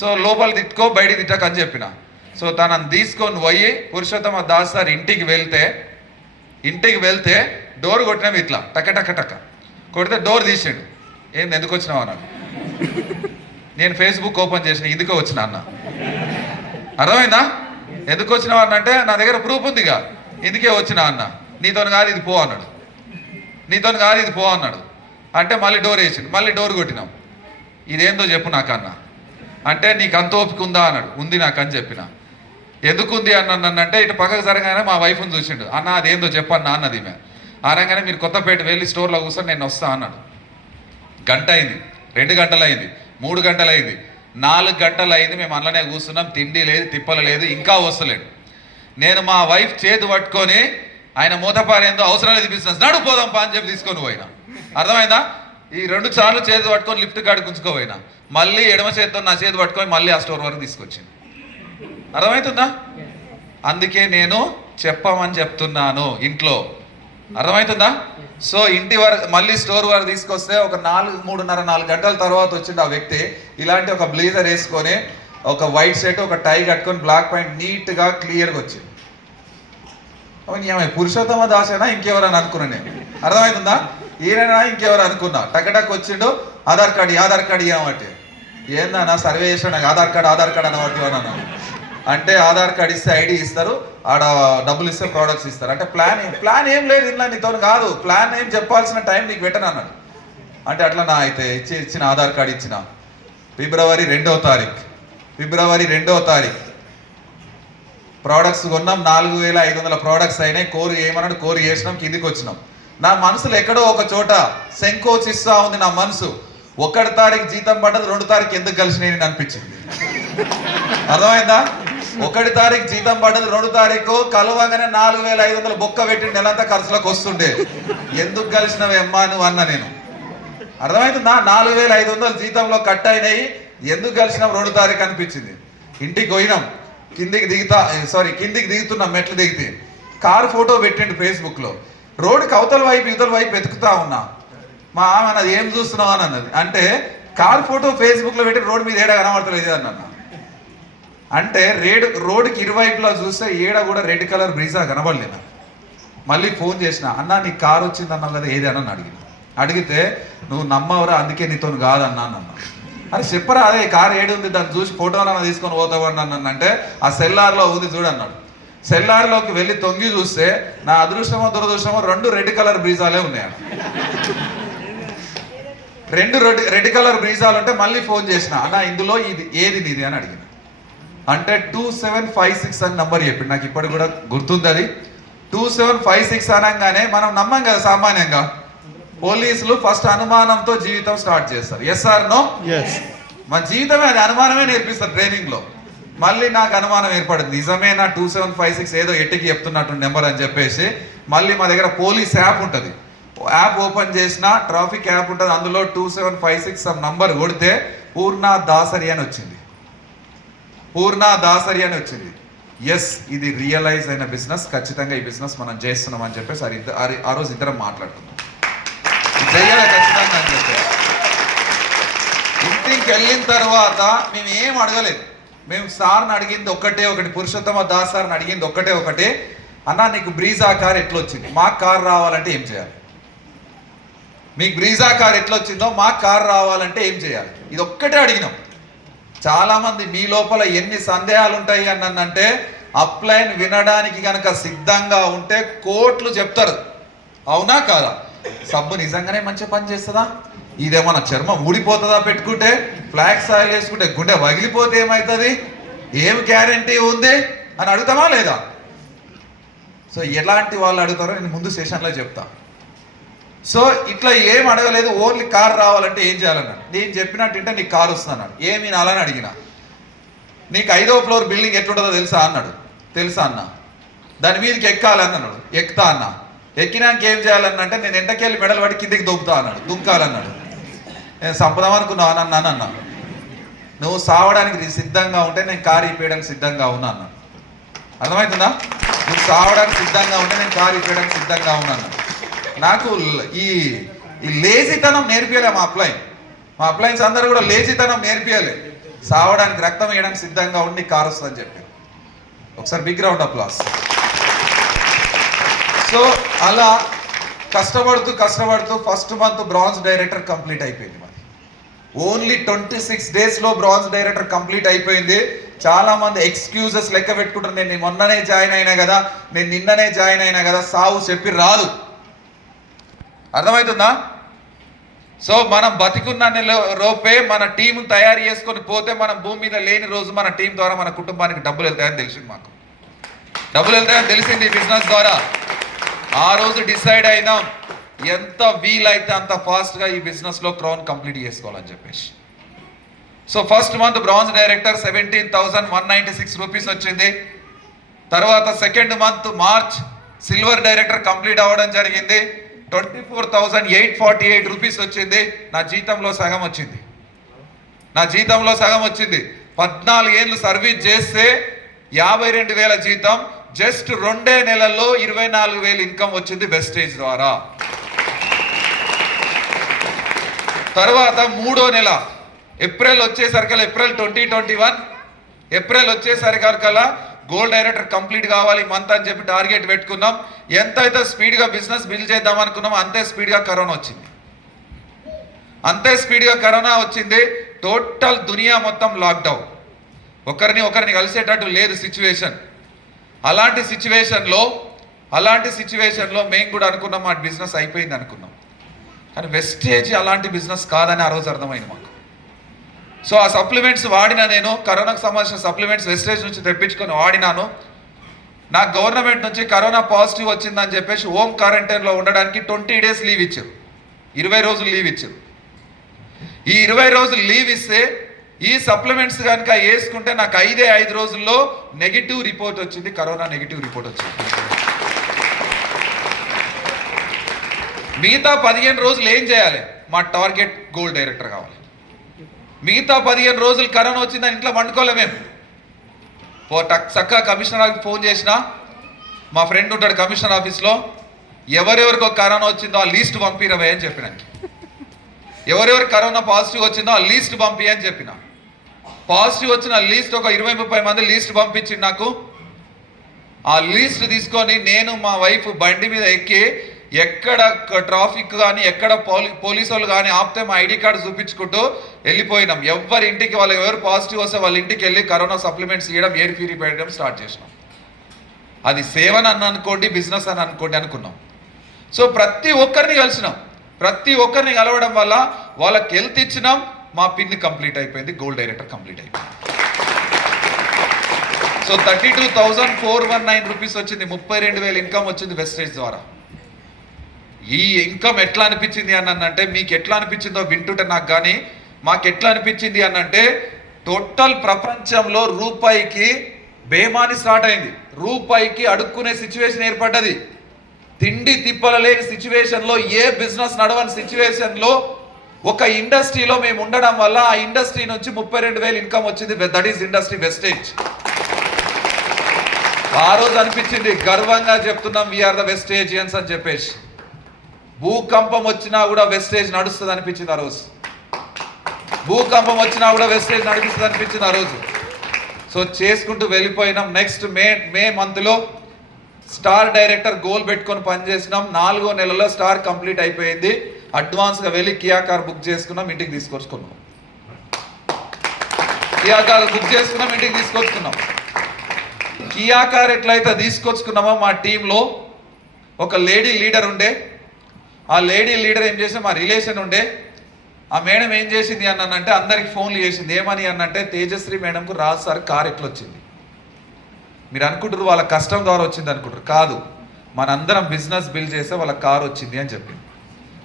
సో లోపల తిట్టుకో, బయట తిట్టకు అని చెప్పిన. సో తనని తీసుకొని పోయి పురుషోత్తమ దాస్ సార్ ఇంటికి వెళ్తే డోర్ కొట్టినాం ఇట్లా టక టక టక కొడితే డోర్ తీసాడు. ఏంది ఎందుకు వచ్చినావు అన్నాడు. నేను ఫేస్బుక్ ఓపెన్ చేసిన ఇందుకో వచ్చిన అన్న. అర్థమైందా? ఎందుకు వచ్చినావు అన్న అంటే నా దగ్గర ప్రూఫ్ ఉందిగా, ఇందుకే వచ్చినా అన్న. నీతోని కాదు ఇది పో అన్నాడు. నీతోని కాదు ఇది పో అన్నాడు. అంటే మళ్ళీ డోర్ వేసిండు, మళ్ళీ డోర్ కొట్టినాం. ఇదేందో చెప్పు నాకు అన్న అంటే నీకు అంత ఓపిక ఉందా అన్నాడు. ఉంది నాకు అని చెప్పిన. ఎందుకు ఉంది అన్నంటే ఇటు పక్కకు జరగానే మా వైఫ్ని చూసిండు. అన్న అదేందో చెప్పన్నా అన్నది ఈమె. అనగానే మీరు కొత్తపేట వెళ్ళి స్టోర్లో కూర్చొని నేను వస్తా అన్నాడు. గంట అయింది, 2 గంటలు అయింది, 3 గంటలు అయింది, 4 గంటలు అయింది. మేము అందులోనే కూర్చున్నాం. తిండి లేదు, తిప్పలు లేదు, ఇంకా వస్తలేడు. నేను మా వైఫ్ చేతి పట్టుకొని ఆయన మూతపారేందో అవసరం లేదు బిజినెస్ నడు పోదాం పా అని చెప్పి తీసుకొని పోయినా. అర్థమైందా? ఈ 2 సార్లు చేతి పట్టుకొని లిఫ్ట్ కాడికి ఉంచుకోపోయినా. మళ్ళీ ఎడమ చేతితో నా చేతి పట్టుకొని మళ్ళీ ఆ స్టోర్ వరకు తీసుకొచ్చింది. అర్థమవుతుందా? అందుకే నేను చెప్పమని చెప్తున్నాను ఇంట్లో. అర్థమవుతుందా? సో ఇంటి వరకు మళ్ళీ స్టోర్ వరకు తీసుకొస్తే ఒక 3:30-4 గంటల తర్వాత వచ్చింది ఆ వ్యక్తి. ఇలాంటి ఒక బ్లేజర్ వేసుకొని, ఒక వైట్ షర్ట్, ఒక టై కట్టుకొని, బ్లాక్ పాయింట్ నీట్గా క్లియర్గా వచ్చింది. పురుషోత్తమ దాసేనా ఇంకెవరని అనుకున్నాను నేను. అర్థమవుతుందా? ఈయనైనా ఇంకెవరు అనుకున్నా. టకటక్ వచ్చిండు. ఆధార్ కార్డు ఇవ్వమంటే ఏందన్నా సర్వే చేసాడు. నాకు ఆధార్ కార్డు అనబట్టి అన్నా. అంటే ఆధార్ కార్డు ఇస్తే ఐడి ఇస్తారు, ఆడ డబ్బులు ఇస్తే ప్రోడక్ట్స్ ఇస్తారు. అంటే ప్లాన్ ఏం లేదు ఇలా, నీతో కాదు ప్లాన్ ఏం చెప్పాల్సిన టైం నీకు పెట్టను అన్నాడు. అంటే అట్లా నా అయితే ఇచ్చిన ఆధార్ కార్డు ఇచ్చిన. ఫిబ్రవరి 2వ తారీఖు ప్రోడక్ట్స్ కొన్నాం. 4,500 ప్రోడక్ట్స్ అయినాయి. కోరు ఏమన్నాడు, కోరు చేసినాం, కిందికి వచ్చినాం. నా మనసులో ఎక్కడో ఒక చోట శంకోచిస్తా ఉంది నా మనసు. 1 తారీఖు జీతం పడ్డది, 2 తారీఖు ఎందుకు కలిసినాయి అనిపించింది. అర్థమైందా? 1 తారీఖు జీతం పడ్డది, 2 తారీఖు కలవగానే 4,500 బొక్క పెట్టి నెలంతా ఖర్చులకు వస్తుండే. ఎందుకు కలిసినవేమ్మా నువ్వు అన్న నేను. అర్థమవుతుందా? 4,500 జీతంలో కట్ అయినాయి, ఎందుకు కలిసినాం 2 తారీఖు అనిపించింది. ఇంటికి పోయినాం. కిందికి దిగుతున్నాం. మెట్లు దిగితే కారు ఫోటో పెట్టిండు ఫేస్బుక్లో. రోడ్డుకి అవతల వైపు వెతుకుతా ఉన్నా. మా ఆమె అన్నది ఏం చూస్తున్నావు అని అన్నది. అంటే కార్ ఫోటో ఫేస్బుక్లో పెట్టి రోడ్డు మీద ఏడా కనబడతలేదు అన్న. అంటే రోడ్డుకి ఇరువైపులా చూస్తే ఏడ కూడా రెడ్ కలర్ బ్రీజా కనబడలేనా. మళ్ళీ ఫోన్ చేసిన, అన్న నీకు కారు వచ్చింది అన్నావు కదా ఏది అని అడిగితే నువ్వు నమ్మవరా అందుకే నీతో కాదన్నా అన్న. అరే చెప్పరా, అదే కారు ఏడు ఉంది దాన్ని చూసి ఫోటోలన్నా తీసుకొని పోతావని అన్న. అంటే ఆ సెల్లార్లో ఉంది చూడన్నాడు. సెల్లార్లోకి వెళ్ళి తొంగి చూస్తే నా అదృష్టమో దురదృష్టమో 2 రెడ్ కలర్ బ్రీజాలే ఉన్నాయి. 2 రెడ్ కలర్ బ్రీజాలు ఉంటే మళ్ళీ ఫోన్ చేసిన, అన్న ఇందులో ఇది ఏది నీది అని అడిగిన. అంటే 2756 అని నంబర్ చెప్పిండు. నాకు ఇప్పటికి కూడా గుర్తుంది అది. 2756 అనగానే మనం నమ్మం కదా సామాన్యంగా. పోలీసులు ఫస్ట్ అనుమానంతో జీవితం స్టార్ట్ చేస్తారు. Yes or no? మన జీవితమే అది అనుమానమే నేర్పిస్తారు ట్రైనింగ్లో. మళ్ళీ నాకు అనుమానం ఏర్పడింది, నిజమేనా 2756 ఏదో ఎట్టికి చెప్తున్నట్టు నెంబర్ అని చెప్పేసి మళ్ళీ మా దగ్గర పోలీస్ యాప్ ఉంటుంది. యాప్ ఓపెన్ చేసిన ట్రాఫిక్ యాప్ ఉంటుంది, అందులో 2756 నంబర్ కొడితే పూర్ణ దాసరి అని వచ్చింది. ఎస్, ఇది రియలైజ్ అయిన బిజినెస్. ఖచ్చితంగా ఈ బిజినెస్ మనం చేస్తున్నాం అని చెప్పేసి ఆ రోజు ఇద్దరం మాట్లాడుతున్నాం. చెయ్యాలి ఖచ్చితంగా అని చెప్పేసి. ఇంటికి వెళ్ళిన తర్వాత మేము ఏం అడగలేదు. మేము సార్ని అడిగింది ఒకటి, పురుషోత్తమ దాస్ సార్ని అడిగింది ఒకటే, అన్న నీకు బ్రీజా కార్ ఎట్లా వచ్చింది, మాకు కార్ రావాలంటే ఏం చేయాలి? మీకు బ్రీజా కార్ ఎట్లా వచ్చిందో మాకు కార్ రావాలంటే ఏం చేయాలి? ఇది ఒక్కటే అడిగినాం. చాలామంది మీ లోపల ఎన్ని సందేహాలు ఉంటాయి అంటే అప్లైన్ వినడానికి కనుక సిద్ధంగా ఉంటే కోట్లు చెప్తారు. అవునా కాదా? సబ్బు నిజంగానే మంచి పని చేస్తుందా? ఇదేమన్నా చర్మం ఊడిపోతుందా? పెట్టుకుంటే ఫ్లాక్స్ ఆయిల్ వేసుకుంటే గుండె పగిలిపోతే ఏమవుతుంది? ఏం గ్యారంటీ ఉంది అని అడుగుతామా లేదా? సో ఎలాంటి వాళ్ళు అడుగుతారో నేను ముందు సెషన్లో చెప్తా. సో ఇట్లా ఏం అడగలేదు, ఓన్లీ కార్ రావాలంటే ఏం చేయాలన్నాడు. నేను చెప్పినట్టుంటే నీకు కారు వస్తుంది అన్నాడు. ఏమి అలాని అడిగిన. నీకు 5వ ఫ్లోర్ బిల్డింగ్ ఎట్లుంటుందో తెలుసా అన్నాడు. తెలుసా అన్న. దాని మీదకి ఎక్కాలని అన్నాడు. ఎక్కుతా అన్న. ఎక్కినాక ఏం చేయాలన్నంటే నేను ఎంటకెళ్ళి మెడలు పడి కిందికి దుంపుతా అన్నాడు. దుంకాలన్నాడు. నేను సంపదాం అనుకున్నాను అన్న. నువ్వు సావడానికి సిద్ధంగా ఉంటే నేను కారు ఇప్పేయడానికి సిద్ధంగా ఉన్నా అన్నాడు. అర్థమవుతుందా? నువ్వు సావడానికి సిద్ధంగా ఉంటే నేను కారు ఇప్పేయడానికి సిద్ధంగా ఉన్నాను. నాకు ఈ లేజీతనం నేర్పియలే మా అప్లయన్స్ అందరూ కూడా లేజీతనం నేర్పియలే. సావడానికి రక్తం వేయడానికి సిద్ధంగా ఉండి కారు వస్తుందని చెప్పి. ఒకసారి బిగ్ రౌండ్ అప్లాస్. సో అలా కష్టపడుతూ first month bronze director complete అయిపోయింది. మరి ఓన్లీ 26 డేస్లో బ్రాంజ్ డైరెక్టర్ కంప్లీట్ అయిపోయింది. చాలా మంది ఎక్స్క్యూజెస్ లెక్క పెట్టుకుంటారు, నేను మొన్ననే జాయిన్ అయినా కదా, నేను నిన్ననే జాయిన్ అయినా కదా, సావు చెప్పి రాదు. అర్థమవుతుందా? సో మనం బతికున్న లోపే మన టీం తయారు చేసుకొని పోతే మనం భూమి మీద లేని రోజు మన టీం ద్వారా మన కుటుంబానికి డబ్బులు వెళ్తాయని తెలిసింది. మాకు డబ్బులు వెళ్తాయని తెలిసింది ఈ బిజినెస్ ద్వారా. ఆ రోజు డిసైడ్ అయినాం ఎంత వీలైతే అంత ఫాస్ట్గా ఈ బిజినెస్లో క్రౌన్ కంప్లీట్ చేసుకోవాలని చెప్పేసి. So first month bronze director 17,196 rupees వచ్చింది. తర్వాత second month March silver director complete అవ్వడం జరిగింది. 24,848 రూపీస్ వచ్చింది. నా జీతంలో సగం వచ్చింది. 14 ఏళ్ళు సర్వీస్ చేస్తే 52,000 జీతం, జస్ట్ 2 నెలల్లో 24,000 ఇన్కమ్ వచ్చింది వెస్టేజ్ ద్వారా. తర్వాత 3వ నెల ఏప్రిల్ వచ్చేసరికల్లా, ఏప్రిల్ 2021 గోల్డ్ డైరెక్టర్ కంప్లీట్ కావాలి మంత్ అని చెప్పి టార్గెట్ పెట్టుకున్నాం. ఎంతైతే స్పీడ్గా బిజినెస్ బిల్డ్ చేద్దాం అనుకున్నాం అంతే స్పీడ్గా కరోనా వచ్చింది. టోటల్ దునియా మొత్తం లాక్డౌన్, ఒకరిని కలిసేటట్టు లేదు సిచ్యువేషన్. అలాంటి సిచ్యువేషన్లో మేము కూడా అనుకున్నాం మా బిజినెస్ అయిపోయింది అనుకున్నాం. కానీ వెస్టేజ్ అలాంటి బిజినెస్ కాదని ఆ రోజు అర్థమైంది మాకు. సో ఆ సప్లిమెంట్స్ వాడినా, నేను కరోనాకు సంబంధించిన సప్లిమెంట్స్ వెస్టేజ్ నుంచి తెప్పించుకొని వాడినాను. నాకు గవర్నమెంట్ నుంచి కరోనా పాజిటివ్ వచ్చిందని చెప్పేసి హోమ్ క్వారంటైన్లో ఉండడానికి 20 డేస్ లీవ్ ఇచ్చారు, 20 రోజులు లీవ్ ఇచ్చారు. ఈ 20 రోజులు లీవ్ ఇస్తే ఈ సప్లిమెంట్స్ కనుక వేసుకుంటే నాకు 5 రోజుల్లో నెగిటివ్ రిపోర్ట్ వచ్చింది, కరోనా నెగిటివ్ రిపోర్ట్ వచ్చింది. మిగతా 15 రోజులు ఏం చేయాలి? మా టార్గెట్ గోల్డ్ డైరెక్టర్ కావాలి. మిగతా 15 రోజులు కరోనా వచ్చిందని ఇంట్లో వండుకోలే మేము. చక్కగా కమిషనర్ ఆఫీస్ ఫోన్ చేసినా, మా ఫ్రెండ్ ఉంటాడు కమిషనర్ ఆఫీస్లో, ఎవరెవరికి కరోనా వచ్చిందో ఆ లీస్ట్ పంపిరవే అని చెప్పిన. ఎవరెవరికి కరోనా పాజిటివ్ వచ్చిందో ఆ లీస్ట్ పంపి అని చెప్పిన. పాజిటివ్ వచ్చిన లీస్ట్ ఒక 20-30 మంది లీస్ట్ పంపించింది నాకు. ఆ లీస్ట్ తీసుకొని నేను మా వైఫ్ బండి మీద ఎక్కి ఎక్కడ ట్రాఫిక్ కానీ ఎక్కడ పోలీసు వాళ్ళు కానీ ఆపితే మా ఐడి కార్డు చూపించుకుంటూ వెళ్ళిపోయినాం. ఎవరి ఇంటికి ఎవరు పాజిటివ్ వస్తే వాళ్ళ ఇంటికి వెళ్ళి కరోనా సప్లిమెంట్స్ ఇవ్వడం, ఎయిర్ ప్యూరిఫై చేయడం స్టార్ట్ చేసినాం. అది సేవని అనుకోండి, బిజినెస్ అని అనుకోండి అనుకున్నాం. సో ప్రతి ఒక్కరిని కలవడం వల్ల వాళ్ళకి హెల్త్ ఇచ్చినాం. మా పిన్ కంప్లీట్ అయిపోయింది, గోల్డ్ డైరెక్టర్ కంప్లీట్ అయిపోయింది. సో 32,419 రూపీస్ వచ్చింది, 32,000 ఇన్కమ్ వచ్చింది వెస్టేజ్ ద్వారా. ఈ ఇన్కమ్ ఎట్లా అనిపించింది అంటే, మీకు ఎట్లా అనిపించిందో వింటుంటే నాకు, కానీ మాకు ఎట్లా అనిపించింది అంటే, టోటల్ ప్రపంచంలో రూపాయికి బేమాని స్టార్ట్ అయింది. రూపాయికి అడుక్కునే సిచ్యువేషన్ ఏర్పడ్డది. తిండి తిప్పల లేని సిచ్యువేషన్లో, ఏ బిజినెస్ నడవని సిచ్యువేషన్లో ఒక ఇండస్ట్రీలో మేము ఉండడం వల్ల ఆ ఇండస్ట్రీ నుంచి 32,000 ఇన్కమ్ వచ్చింది. That is industry wastage. ఆ రోజు అనిపించింది, గర్వంగా చెప్తున్నాం, వీఆర్ ద వెస్టేజియన్స్ అని చెప్పేసి. భూకంపం వచ్చినా కూడా వెస్టేజ్ నడుస్తుంది అనిపించింది ఆ రోజు. ఆ రోజు. సో చేసుకుంటూ వెళ్ళిపోయినాం. నెక్స్ట్ మే మంత్లో స్టార్ డైరెక్టర్ గోల్ పెట్టుకొని పనిచేసినాం. 4వ నెలలో స్టార్ కంప్లీట్ అయిపోయింది. అడ్వాన్స్గా వెళ్ళి కియా కార్ బుక్ చేసుకున్నాం, ఇంటికి తీసుకొచ్చుకున్నాం. కియా కార్ ఎట్లయితే తీసుకొచ్చుకున్నామో మా టీంలో ఒక లేడీ లీడర్ ఉండే. ఆ లేడీ లీడర్ ఏం చేసిన, మా రిలేషన్ ఉండే. ఆ మేడం ఏం చేసింది అంటే అందరికి ఫోన్లు చేసింది. ఏమని అంటే, తేజశ్రీ మేడంకు రాజు సార్ కార్ ఎట్లా వచ్చింది? మీరు అనుకుంటారు వాళ్ళ కష్టం ద్వారా వచ్చింది అనుకుంటారు. కాదు, మనందరం బిజినెస్ బిల్డ్ చేస్తే వాళ్ళ కార్ వచ్చింది అని చెప్పింది.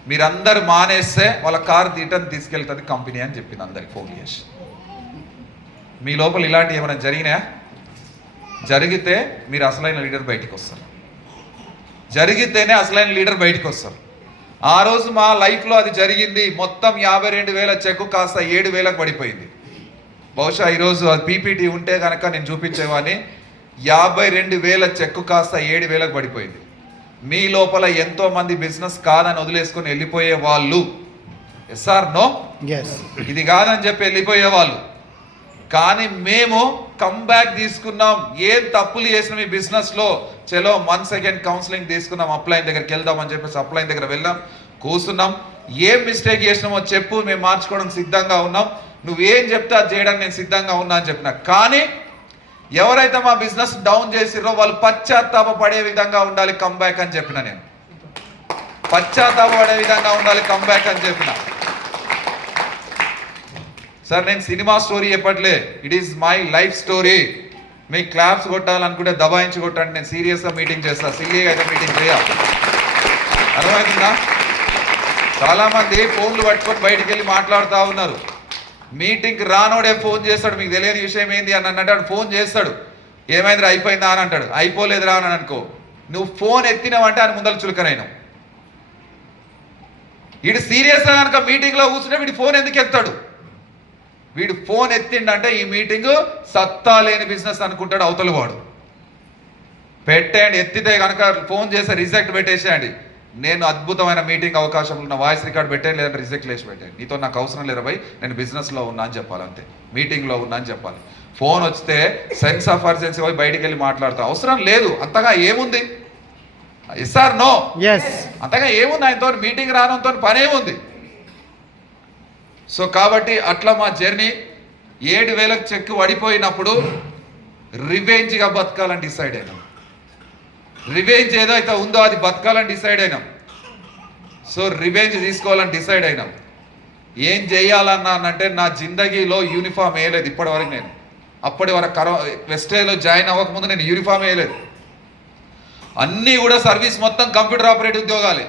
మీరందరూ మానేస్తే వాళ్ళ కార్ రిటర్న్ తీసుకెళ్తుంది కంపెనీ అని చెప్పింది అందరికి ఫోన్ చేసి. మీ లోపల ఇలాంటివి ఏమైనా జరిగినాయా? జరిగితే మీరు అసలైన లీడర్ బయటికి వస్తారు. జరిగితేనే అసలైన లీడర్ బయటికి వస్తారు. ఆ రోజు మా లైఫ్లో అది జరిగింది. మొత్తం 52,000 చెక్కు కాస్త 7,000కు పడిపోయింది. బహుశా ఈరోజు అది పీపీటీ ఉంటే కనుక నేను చూపించేవాడిని. 52,000 చెక్కు కాస్త 7,000కు పడిపోయింది. మీ లోపల ఎంతో మంది బిజినెస్ కాదని వదిలేసుకొని వెళ్ళిపోయే వాళ్ళు, ఎస్ ఆర్ నో? ఇది కాదని చెప్పి వెళ్ళిపోయే వాళ్ళు. కానీ మేము కంబ్యాక్ తీసుకున్నాం. ఏం తప్పులు చేసిన మీ బిజినెస్లో చలో 1 సెకండ్ కౌన్సిలింగ్ తీసుకున్నాం, అప్లైన్ దగ్గరికి వెళ్దామని చెప్పేసి అప్లైన్ దగ్గర వెళ్ళాం, కూర్చున్నాం. ఏం మిస్టేక్ చేసినామో చెప్పు, మేము మార్చుకోవడం సిద్ధంగా ఉన్నాం, నువ్వేం చెప్తే అది చేయడానికి నేను సిద్ధంగా ఉన్నా అని చెప్పిన. కానీ ఎవరైతే మా బిజినెస్ డౌన్ చేసిరో వాళ్ళు పశ్చాత్తాప పడే విధంగా ఉండాలి కంబ్యాక్ అని చెప్పిన. నేను పశ్చాత్తాప పడే విధంగా ఉండాలి కంబ్యాక్ అని చెప్పిన. సార్ నేను సినిమా స్టోరీ చెప్పట్లే, it is my life story. మీకు క్లాప్స్ కొట్టాలనుకుంటే దబాయించి కొట్టండి, నేను సీరియస్గా మీటింగ్ చేస్తాను, సిల్లీగా అయితే మీటింగ్ చేయాలి. అర్థమవుతుందా? చాలామంది ఫోన్లు పట్టుకొని బయటికి వెళ్ళి మాట్లాడుతూ ఉన్నారు. మీటింగ్కి రానోడే ఫోన్ చేస్తాడు, మీకు తెలియని విషయం ఏంది అని అన్నట్టు ఫోన్ చేస్తాడు, ఏమైంది అయిపోయిందా అని అంటాడు, అయిపోలేదురా అని అనుకో. నువ్వు ఫోన్ ఎత్తినావంటే ఆయన ముందర చులకనైనావు. వీడు సీరియస్గా కనుక మీటింగ్లో కూర్చుంటే వీడి ఫోన్ ఎందుకు ఎత్తాడు? వీడు ఫోన్ ఎత్తిండంటే ఈ మీటింగ్ సత్తా లేని బిజినెస్ అనుకుంటాడు అవతల వాడు. పెట్టేయండి, ఎత్తితే కనుక ఫోన్ చేస్తే రిజెక్ట్ పెట్టేసేయండి. నేను అద్భుతమైన మీటింగ్ అవకాశం ఉన్న వాయిస్ రికార్డ్ పెట్టేయండి, లేదంటే రిజెక్ట్ లేచి పెట్టేయండి. నీతో నాకు అవసరం లేదు భయ్, నేను బిజినెస్లో ఉన్నా అని చెప్పాలి, అంతే. మీటింగ్లో ఉన్నా అని చెప్పాలి. ఫోన్ వస్తే సెన్స్ ఆఫ్ అర్జెన్సీ పోయి బయటికి వెళ్ళి మాట్లాడతాం, అవసరం లేదు. అంతగా ఏముంది? Yes or no? అంతగా ఏముంది? ఆయనతో మీటింగ్ రానంతో పనేముంది? సో కాబట్టి అట్లా మా జర్నీ 7,000కు చెక్ పడిపోయినప్పుడు రివెంజ్గా బతకాలని డిసైడ్ అయినాం. రివెంజ్ ఏదో అయితే ఉందో అది బతకాలని డిసైడ్ అయినాం. సో రివెంజ్ తీసుకోవాలని డిసైడ్ అయినాం. ఏం చేయాలన్నా అంటే నా జిందగీలో యూనిఫామ్ వేయలేదు ఇప్పటివరకు. నేను అప్పటి వరకు వెస్టేజ్లో జాయిన్ అవ్వకముందు నేను యూనిఫామ్ వేయలేదు. అన్నీ కూడా సర్వీస్ మొత్తం కంప్యూటర్ ఆపరేటివ్ ఉద్యోగాలే.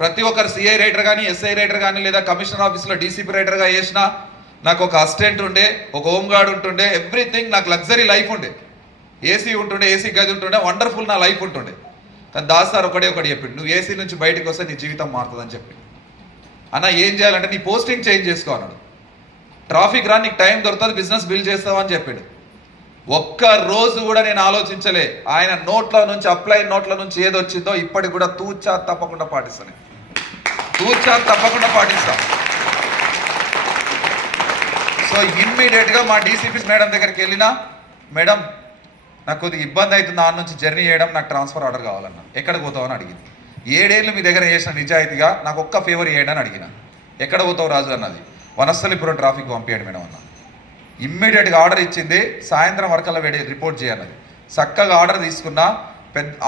ప్రతి ఒక్కరు సిఐ రైటర్ కానీ, ఎస్ఐ రైటర్ కానీ, లేదా కమిషనర్ ఆఫీస్లో డీసీపీ రైటర్గా చేసిన, నాకు ఒక అసిస్టెంట్ ఉండే, ఒక హోమ్ గార్డ్ ఉంటుండే, ఎవ్రీథింగ్ నాకు లగ్జరీ లైఫ్ ఉండే. ఏసీ ఉంటుండే, ఏసీ గది ఉంటుండే, వండర్ఫుల్ నా లైఫ్ ఉంటుండే. కానీ దాస్ సార్ ఒకటి చెప్పిండు, నువ్వు ఏసీ నుంచి బయటకు వస్తే నీ జీవితం మారుతుందని చెప్పి. అన్న ఏం చేయాలంటే నీ పోస్టింగ్ చేంజ్ చేసుకో అన్నాడు. ట్రాఫిక్ రా, నీకు టైం దొరుకుతుంది, బిజినెస్ బిల్డ్ చేస్తావు అని చెప్పిండు. ఒక్క రోజు కూడా నేను ఆలోచించలే. ఆయన నోట్ల నుంచి, అప్లై నోట్ల నుంచి ఏది వచ్చిందో ఇప్పటికి కూడా తూచా తప్పకుండా పాటిస్తాను, తూచా తప్పకుండా పాటిస్తా. సో ఇమ్మీడియట్గా మా డీసీపీ మేడం దగ్గరికి వెళ్ళినా, మేడం నాకు కొద్దిగా ఇబ్బంది అవుతుంది ఆ నుంచి జర్నీ చేయడం, నాకు ట్రాన్స్ఫర్ ఆర్డర్ కావాలన్నా. ఎక్కడికి పోతావు అని అడిగింది. 7 ఏళ్ళు మీ దగ్గర చేసిన నిజాయితీగా నాకు ఒక్క ఫేవర్ చేయడం అని అడిగిన. ఎక్కడ పోతావు రాజు అన్నది. వనస్థలిపురం ట్రాఫిక్ పంపించండి మేడం అన్న. ఇమ్మీడియట్గా ఆర్డర్ ఇచ్చింది, సాయంత్రం వరకల్లా రిపోర్ట్ చేయన్నది. చక్కగా ఆర్డర్ తీసుకున్నా,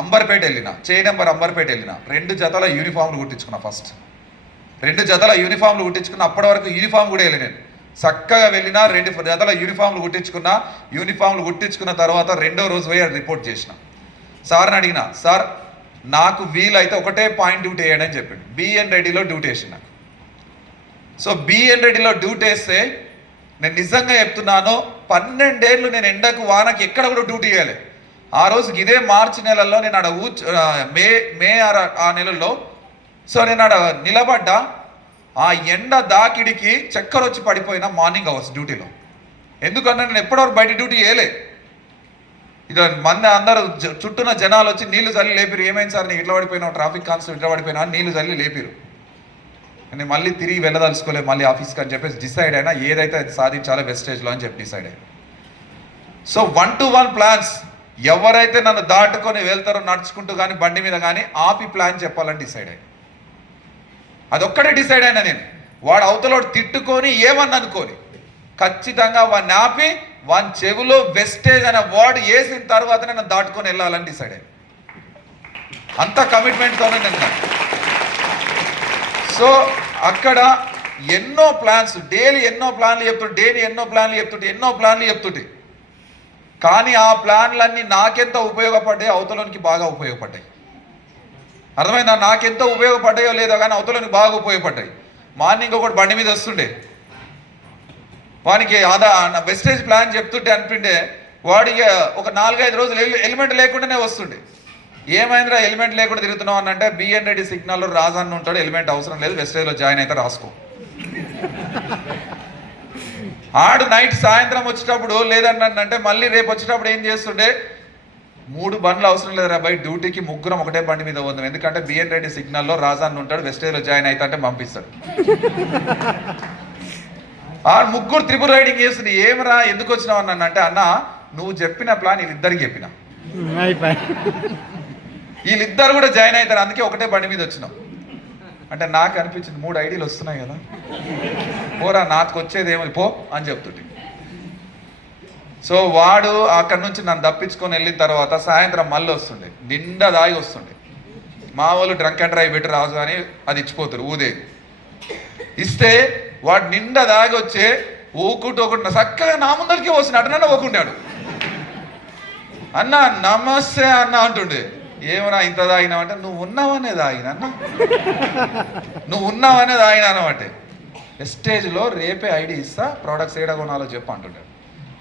అంబర్పేట వెళ్ళిన, చేయి నెంబర్ అంబర్పేట వెళ్ళిన, 2 జతల యూనిఫామ్లు కుట్టించుకున్నా. ఫస్ట్ 2 జతల యూనిఫామ్లు కుట్టించుకున్న. అప్పటి వరకు యూనిఫామ్ కూడా వెళ్ళి నేను చక్కగా వెళ్ళినా 2 జతల యూనిఫామ్లు కుట్టించుకున్నా. యూనిఫామ్లు కుట్టించుకున్న తర్వాత 2వ రోజు పోయి రిపోర్ట్ చేసిన. సార్ని అడిగిన, సార్ నాకు వీలైతే ఒకటే పాయింట్ డ్యూటీ వేయడం అని చెప్పిండు. బిఎన్ రెడ్డిలో డ్యూటీ వేసిన నాకు. సో బిఎన్ రెడ్డిలో డ్యూటీ వేస్తే నేను నిజంగా చెప్తున్నాను, 12 ఏళ్ళు నేను ఎండకు వానకి ఎక్కడ కూడా డ్యూటీ చేయాలి. ఆ రోజుకి ఇదే మార్చి నెలల్లో నేను ఆడ మే ఆ నెలల్లో సో నేను ఆడ నిలబడ్డా. ఆ ఎండ దాకిడికి చక్కర వచ్చి పడిపోయిన మార్నింగ్ అవర్స్ డ్యూటీలో. ఎందుకన్నా నేను ఎప్పటివరకు బయట డ్యూటీ చేయలే. ఇక మంది అందరూ చుట్టూన జనాలు వచ్చి నీళ్లు చల్లి లేపిరు. ఏమైంది సార్ నీకు ఇట్లా పడిపోయినావు, ట్రాఫిక్ కాన్స్టేబుల్ ఇట్లా పడిపోయినా నీళ్లు చల్లి లేపిరు. నేను మళ్ళీ తిరిగి వెళ్ళదలుచుకోలేదు మళ్ళీ ఆఫీస్కి అని చెప్పేసి డిసైడ్ అయినా, ఏదైతే అది సాధించాలో వెస్టేజ్లో అని చెప్పి డిసైడ్ అయినా. So 1-to-1 plans. ఎవరైతే నన్ను దాటుకొని వెళ్తారో నడుచుకుంటూ కానీ బండి మీద కానీ ఆపి ప్లాన్ చెప్పాలని డిసైడ్ అయ్యి, అదొక్కడే డిసైడ్ అయినా నేను. వాడు అవతలోడు తిట్టుకొని ఏమని అనుకోని ఖచ్చితంగా వాడిని ఆపి వాని చెవులో వెస్టేజ్ అనే వర్డ్ వేసిన తర్వాత నేను దాటుకొని వెళ్ళాలని డిసైడ్ అయ్యి. అంత కమిట్మెంట్తోనే నేను. సో అక్కడ ఎన్నో ప్లాన్స్, డైలీ ఎన్నో ప్లాన్లు చెప్తుంటే కానీ ఆ ప్లాన్లన్నీ నాకెంత ఉపయోగపడ్డాయో అవతలోనికి బాగా ఉపయోగపడ్డాయి. అర్థమైందా? నాకెంత ఉపయోగపడ్డాయో లేదో కానీ అవతలోనికి బాగా ఉపయోగపడ్డాయి. మార్నింగ్ ఒకటి బండి మీద వస్తుండే, వానికి వెస్టేజ్ ప్లాన్ చెప్తుంటే అనిపిండే వాడికి ఒక 4-5 రోజులు హెల్మెట్ లేకుండానే వస్తుండే. ఏమైందిరా హెల్మెట్ లేకుండా తిరుగుతున్నావు అని అంటే, బిఎన్ రెడ్డి సిగ్నల్లో రాజన్న ఉంటాడు, హెల్మెట్ అవసరం లేదు, వెస్టేజ్లో జాయిన్ అయితే రాసుకో. ఆడు నైట్ సాయంత్రం వచ్చేటప్పుడు లేదన్నంటే మళ్ళీ రేపు వచ్చేటప్పుడు ఏం చేస్తుండే, 3 బండ్లు అవసరం లేదు రా బై, డ్యూటీకి 3 ఒకటే బండి మీద పోదాం, ఎందుకంటే బిఎన్ రెడ్డి సిగ్నల్లో రాజన్న ఉంటాడు, వెస్టేజ్లో జాయిన్ అయితే అంటే పంపిస్తాడు. ఆ ముగ్గురు త్రిపుల్ రైడింగ్ చేస్తుంది. ఏమరా ఎందుకు వచ్చినావు అన్న అంటే, అన్న నువ్వు చెప్పిన ప్లాన్ వీళ్ళిద్దరికి చెప్పిన, వీళ్ళిద్దరు కూడా జాయిన్ అవుతారు, అందుకే ఒకటే బండి మీద వచ్చినాం అంటే నాకు అనిపించింది 3 ఐడీలు వస్తున్నాయి కదా, పోరా నాకు వచ్చేది ఏమో పో అని చెప్తుంటే. సో వాడు అక్కడి నుంచి నన్ను తప్పించుకొని వెళ్ళిన తర్వాత సాయంత్రం మళ్ళీ వస్తుండే, నిండా దాగి వస్తుండే. మా వాళ్ళు డ్రంక్ అండ్ డ్రైవ్ పెట్టి రాజు అని అది ఇచ్చిపోతారు ఊదేది ఇస్తే, వాడు నిండా దాగి వచ్చే ఊకుంటూ ఒకటి చక్కగా నా ముందరికి వస్తుంది, అటనన్నా పోకుంటాడు. అన్న నమస్తే అన్న అంటుండే. ఏమన్నా ఇంత తాగినావంటే, నువ్వు ఉన్నావనే తాగినా అన్న, నువ్వు ఉన్నావనే తాగినా అనమాట. స్టేజ్లో రేపే ఐడి ఇస్తా, ప్రోడక్ట్స్ ఏడా కొనాలో చెప్పు అంటుంటాడు.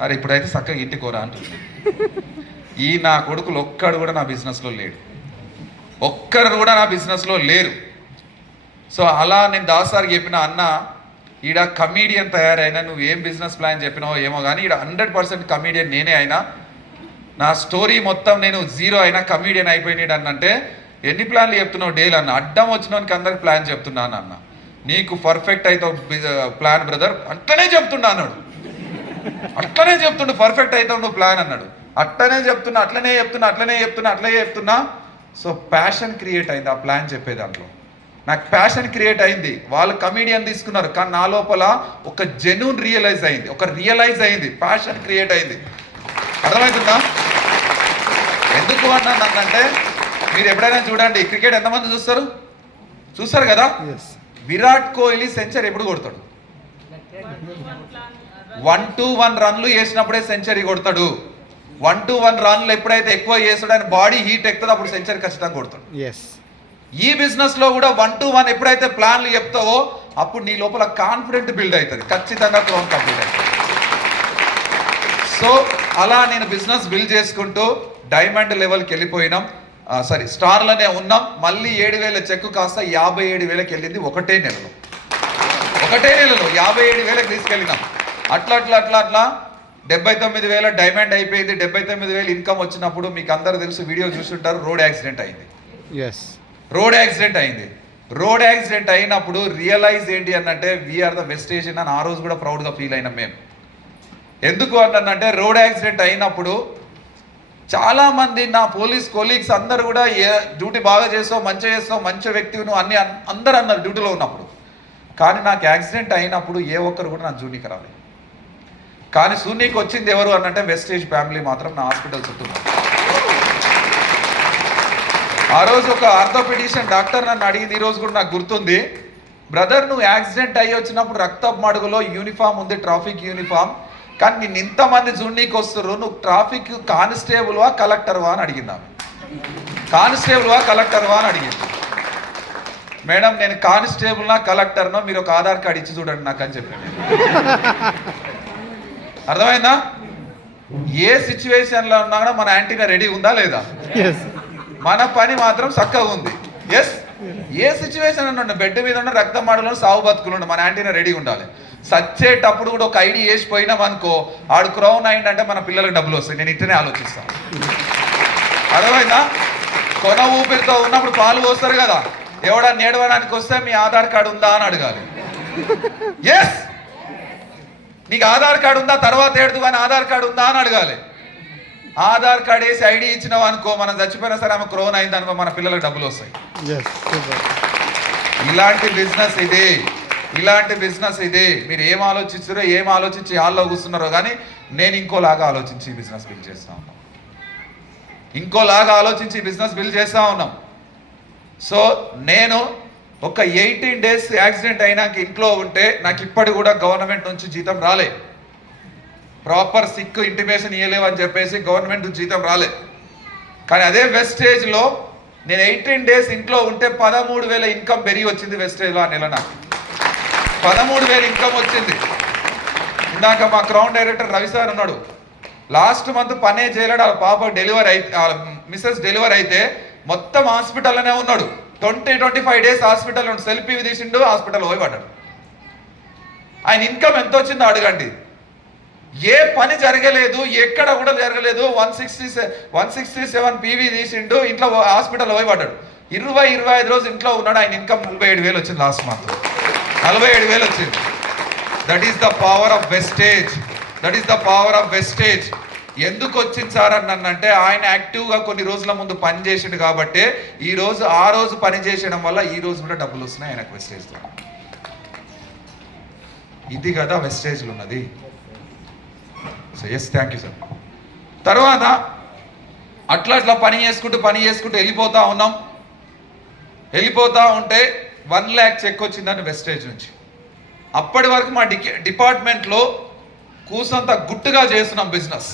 అరే ఇప్పుడైతే చక్కగా ఇంటికి కోరా అంటుండే. ఈ నా కొడుకులు ఒక్కడు కూడా నా బిజినెస్లో లేడు, ఒక్కరు కూడా నా బిజినెస్లో లేరు. సో అలా నేను దాసారికి చెప్పిన, అన్న ఈడ కమీడియన్ తయారైనా, నువ్వు ఏం బిజినెస్ ప్లాన్ చెప్పినావో ఏమో కానీ ఈడ 100% కమీడియన్ నేనే అయినా, నా స్టోరీ మొత్తం నేను 0 అయినా కమీడియన్ అయిపోయినాడు అన్నంటే, ఎన్ని ప్లాన్లు చెప్తున్నావు డేలు అన్న, అడ్డం వచ్చినోనికి అందరికి ప్లాన్ చెప్తున్నాను అన్న, నీకు పర్ఫెక్ట్ అవుతావు ప్లాన్ బ్రదర్ అట్లనే చెప్తున్నా అన్నాడు. అట్లనే చెప్తుండు, పర్ఫెక్ట్ అవుతావు నువ్వు ప్లాన్ అన్నాడు. అట్లనే చెప్తున్నా, అట్లనే చెప్తున్నా, అట్లనే చెప్తున్నా, అట్లనే చెప్తున్నా. సో ప్యాషన్ క్రియేట్ అయింది ఆ ప్లాన్ చెప్పే దాంట్లో, నాకు ప్యాషన్ క్రియేట్ అయింది. వాళ్ళు కమీడియన్ తీసుకున్నారు కానీ నా లోపల ఒక జెన్యూన్ రియలైజ్ అయింది, ప్యాషన్ క్రియేట్ అయింది. అర్థమవుతుందా? ఎందుకు అన్నానంటే, మీరు ఎప్పుడైనా చూడండి క్రికెట్ ఎంతమంది చూస్తారు కదా, విరాట్ కోహ్లీ సెంచరీ ఎప్పుడు కొడతాడు? 1-1 రన్లు వేసినప్పుడే సెంచరీ కొడతాడు. 1-1 రన్లు ఎప్పుడైతే ఎక్కువ చేస్తాడు, ఆయన బాడీ హీట్ ఎక్కుతుంది, అప్పుడు సెంచరీ ఖచ్చితంగా కొడతాడు. ఈ బిజినెస్ లో కూడా 1-1 ఎప్పుడైతే ప్లాన్లు చెప్తావో అప్పుడు నీ లోపల కాన్ఫిడెంట్ బిల్డ్ అవుతుంది, ఖచ్చితంగా క్రౌన్ కంప్లీట్ అవుతుంది. సో అలా నేను బిజినెస్ బిల్డ్ చేసుకుంటూ డైమండ్ లెవెల్కి వెళ్ళిపోయినాం. స్టార్లోనే ఉన్నాం. మళ్ళీ 7,000 చెక్ కాస్త 57,000కి వెళ్ళింది ఒకటే నెలలో 57,000కి తీసుకెళ్ళినాం. అట్లా 79,000 డైమండ్ అయిపోయింది. 79,000 ఇన్కమ్ వచ్చినప్పుడు మీకు అందరూ తెలుసు, వీడియో చూస్తుంటారు, రోడ్ యాక్సిడెంట్ అయింది. రోడ్ యాక్సిడెంట్ అయినప్పుడు రియలైజ్ ఏంటి అన్నంటే, వీఆర్ ద వెస్టేజ్ అని ఆ రోజు కూడా ప్రౌడ్గా ఫీల్ అయినాం మేము. ఎందుకు అన్నంటే, రోడ్ యాక్సిడెంట్ అయినప్పుడు చాలామంది నా పోలీస్ కొలీగ్స్ అందరు కూడా డ్యూటీ బాగా చేస్తావు, మంచిగా చేస్తావు, మంచి వ్యక్తివి నువ్వు అన్ని అందరు అన్నారు డ్యూటీలో ఉన్నప్పుడు. కానీ నాకు యాక్సిడెంట్ అయినప్పుడు ఏ ఒక్కరు కూడా నా జూనికి రాలేదు. కానీ శూన్యకి వచ్చింది ఎవరు అనంటే, వెస్టేజ్ ఫ్యామిలీ మాత్రం నా హాస్పిటల్ చుట్టూ. ఆ రోజు ఒక ఆర్థోపెడిషియన్ డాక్టర్ నన్ను అడిగింది, ఈ రోజు కూడా నాకు గుర్తుంది, బ్రదర్ నువ్వు యాక్సిడెంట్ అయ్యి వచ్చినప్పుడు రక్తపు మడుగులో యూనిఫామ్ ఉంది, ట్రాఫిక్ యూనిఫామ్, కానీ నిన్ను ఇంతమంది జున్నీకి వస్తారు, నువ్వు ట్రాఫిక్ కానిస్టేబుల్వా కలెక్టర్వా అని అడిగింది. కలెక్టర్వా అని అడిగింది. మేడం నేను కానిస్టేబుల్నా కలెక్టర్నో మీరు ఒక ఆధార్ కార్డు ఇచ్చి చూడండి నాకు అని చెప్పాను. అర్థమైందా? ఏ సిచ్యువేషన్లో ఉన్నా కూడా మన యాంటీనా రెడీ ఉందా లేదా? మన పని మాత్రం చక్కగా ఉంది. ఎస్, ఏ సిచ్యువేషన్ ఉన్న బెడ్ మీద ఉన్న రక్తం మాడలో సాగు బతుకులు మన యాంటీనా రెడీ ఉండాలి. సచ్చేటప్పుడు కూడా ఒక ఐడి వేసి పోయినాం అనుకో, ఆడు క్రౌన్ అయిందంటే మన పిల్లలకు డబ్బులు వస్తాయి. నేను ఇట్లనే ఆలోచిస్తాను. అర్థమైందా? కొన ఊపిరితో ఉన్నప్పుడు పాలు పోస్తారు కదా, ఎవడా నేడవడానికి వస్తే మీ ఆధార్ కార్డు ఉందా అని అడగాలి. ఎస్, నీకు ఆధార్ కార్డు ఉందా, తర్వాత ఏడుదు కానీ ఆధార్ కార్డు ఉందా అని అడగాలి. ఆధార్ కార్డు వేసి ఐడి ఇచ్చినావు అనుకో, మనం చచ్చిపోయినా సరే ఆమె క్రోన్ అయింది అనుకో, మన పిల్లలకు డబ్బులు వస్తాయి. ఇలాంటి బిజినెస్ ఇది. మీరు ఏం ఆలోచిస్తారో, ఏం ఆలోచించి హాల్లో కూర్చున్నారో కానీ నేను ఇంకోలాగా ఆలోచించి బిజినెస్ బిల్డ్ చేస్తా ఉన్నాం. సో నేను ఒక 18 days యాక్సిడెంట్ అయినాక ఇంట్లో ఉంటే నాకు ఇప్పటి కూడా గవర్నమెంట్ నుంచి జీతం రాలే. ప్రాపర్ సిక్ ఇంటిమేషన్ ఇవ్వలేవు అని చెప్పేసి గవర్నమెంట్ జీతం రాలే. కానీ అదే వెస్టేజ్లో నేను 18 days ఇంట్లో ఉంటే 13,000 ఇన్కమ్ పెరిగి వచ్చింది. వెస్టేజ్లో ఆ నెల నాకు 13,000 ఇన్కమ్ వచ్చింది. ఇందాక మా క్రౌన్ డైరెక్టర్ రవి సార్ ఉన్నాడు, లాస్ట్ మంత్ పనే చేయలేడు, వాళ్ళ పాప మిస్సెస్ డెలివరీ అయితే మొత్తం హాస్పిటల్లోనే ఉన్నాడు. 20-25 days హాస్పిటల్లో సెల్ఫీ తీసిండు, హాస్పిటల్ పోయి పడ్డాడు. ఆయన ఇన్కమ్ ఎంత వచ్చిందో అడగండి. ఏ పని జరగలేదు, ఎక్కడ కూడా జరగలేదు. 167 PV తీసిండు, ఇంట్లో హాస్పిటల్ పోయి పడ్డాడు. 20-25 రోజులు ఇంట్లో ఉన్నాడు. ఆయన ఇన్కమ్ 47,000 వచ్చింది. లాస్ట్ మంత్ 47,000 వచ్చింది. That is the power of wastage. That is the power of wastage. ఎందుకు వచ్చింది సార్ అని అంటే ఆయన యాక్టివ్గా కొన్ని రోజుల ముందు పని చేసిండు కాబట్టి ఈ రోజు ఆ రోజు పని చేసడం వల్ల ఈ రోజు కూడా డబ్బులు వస్తున్నాయి ఆయనకు వెస్టేజ్లో. ఇది కదా వెస్టేజ్లో ఉన్నది. So yes, thank you sir. తర్వాత అట్లా అట్లా పని చేసుకుంటూ వెళ్ళిపోతా ఉన్నాం. వెళ్ళిపోతా ఉంటే 1 lakh చెక్ వచ్చిందని వెస్టేజ్ నుంచి. అప్పటి వరకు మా డిపార్ట్మెంట్లో కూసంత గుట్టుగా చేస్తున్నాం బిజినెస్.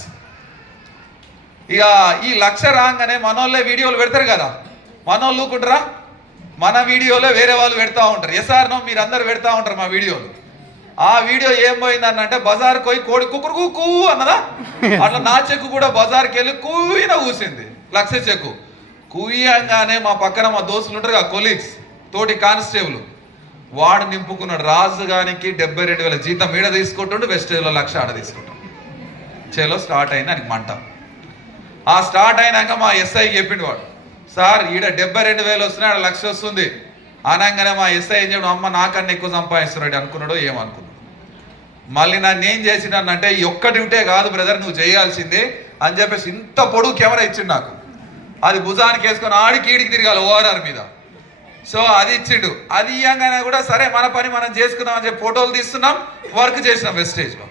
ఇక ఈ 1,00,000 రాగానే మనోళ్ళే వీడియోలు పెడతారు కదా, మనోళ్ళు ఊకుంటారా? మన వీడియోలో వేరే వాళ్ళు పెడతా ఉంటారు. ఎస్ఆర్ నో మీరు అందరు పెడతా ఉంటారు మా వీడియోలు. ఆ వీడియో ఏం పోయిందని అంటే బజార్కి పోయి కోడి కుక్కురు కూ అన్నదా, అట్లా నా చెక్కు కూడా బజార్కి వెళ్ళి కూయిన కూసింది 1,00,000 చెక్కు. కూయంగానే మా పక్కన మా దోస్తులు ఉంటారు కదా, కొలీగ్స్, తోటి కానిస్టేబుల్, వాడు నింపుకున్నాడు. రాజుగానికి 72,000 జీతం ఈడ తీసుకుంటుండు, వెస్టేజ్లో 1,00,000 ఆడ తీసుకుంటాం. చేలో స్టార్ట్ అయింది ఆయనకి మంట. ఆ స్టార్ట్ అయినాక మా ఎస్ఐకి చెప్పిండు వాడు, సార్ ఈడ 72,000 వస్తున్నాయి, ఆడ 1,00,000 వస్తుంది అనగానే మా ఎస్ఐ ఏం చెప్పాడు, అమ్మ నాకన్నా ఎక్కువ సంపాదిస్తున్నాడు అనుకున్నాడో ఏమనుకున్నాడు. మళ్ళీ నన్ను ఏం చేసినానంటే ఈ ఒక్క డ్యూటే కాదు బ్రదర్ నువ్వు చేయాల్సిందే అని చెప్పేసి ఇంత పొడుగు కెమెరా ఇచ్చిండు నాకు. అది భుజానికి వేసుకొని ఆడికి ఈడికి తిరగాలి ఓఆర్ఆర్ మీద. సో అది ఇచ్చిండు. అది ఇవ్వగానే కూడా సరే మన పని మనం చేసుకుందాం అని చెప్పి ఫోటోలు తీస్తున్నాం, వర్క్ చేసినాం వెస్టేజ్లో.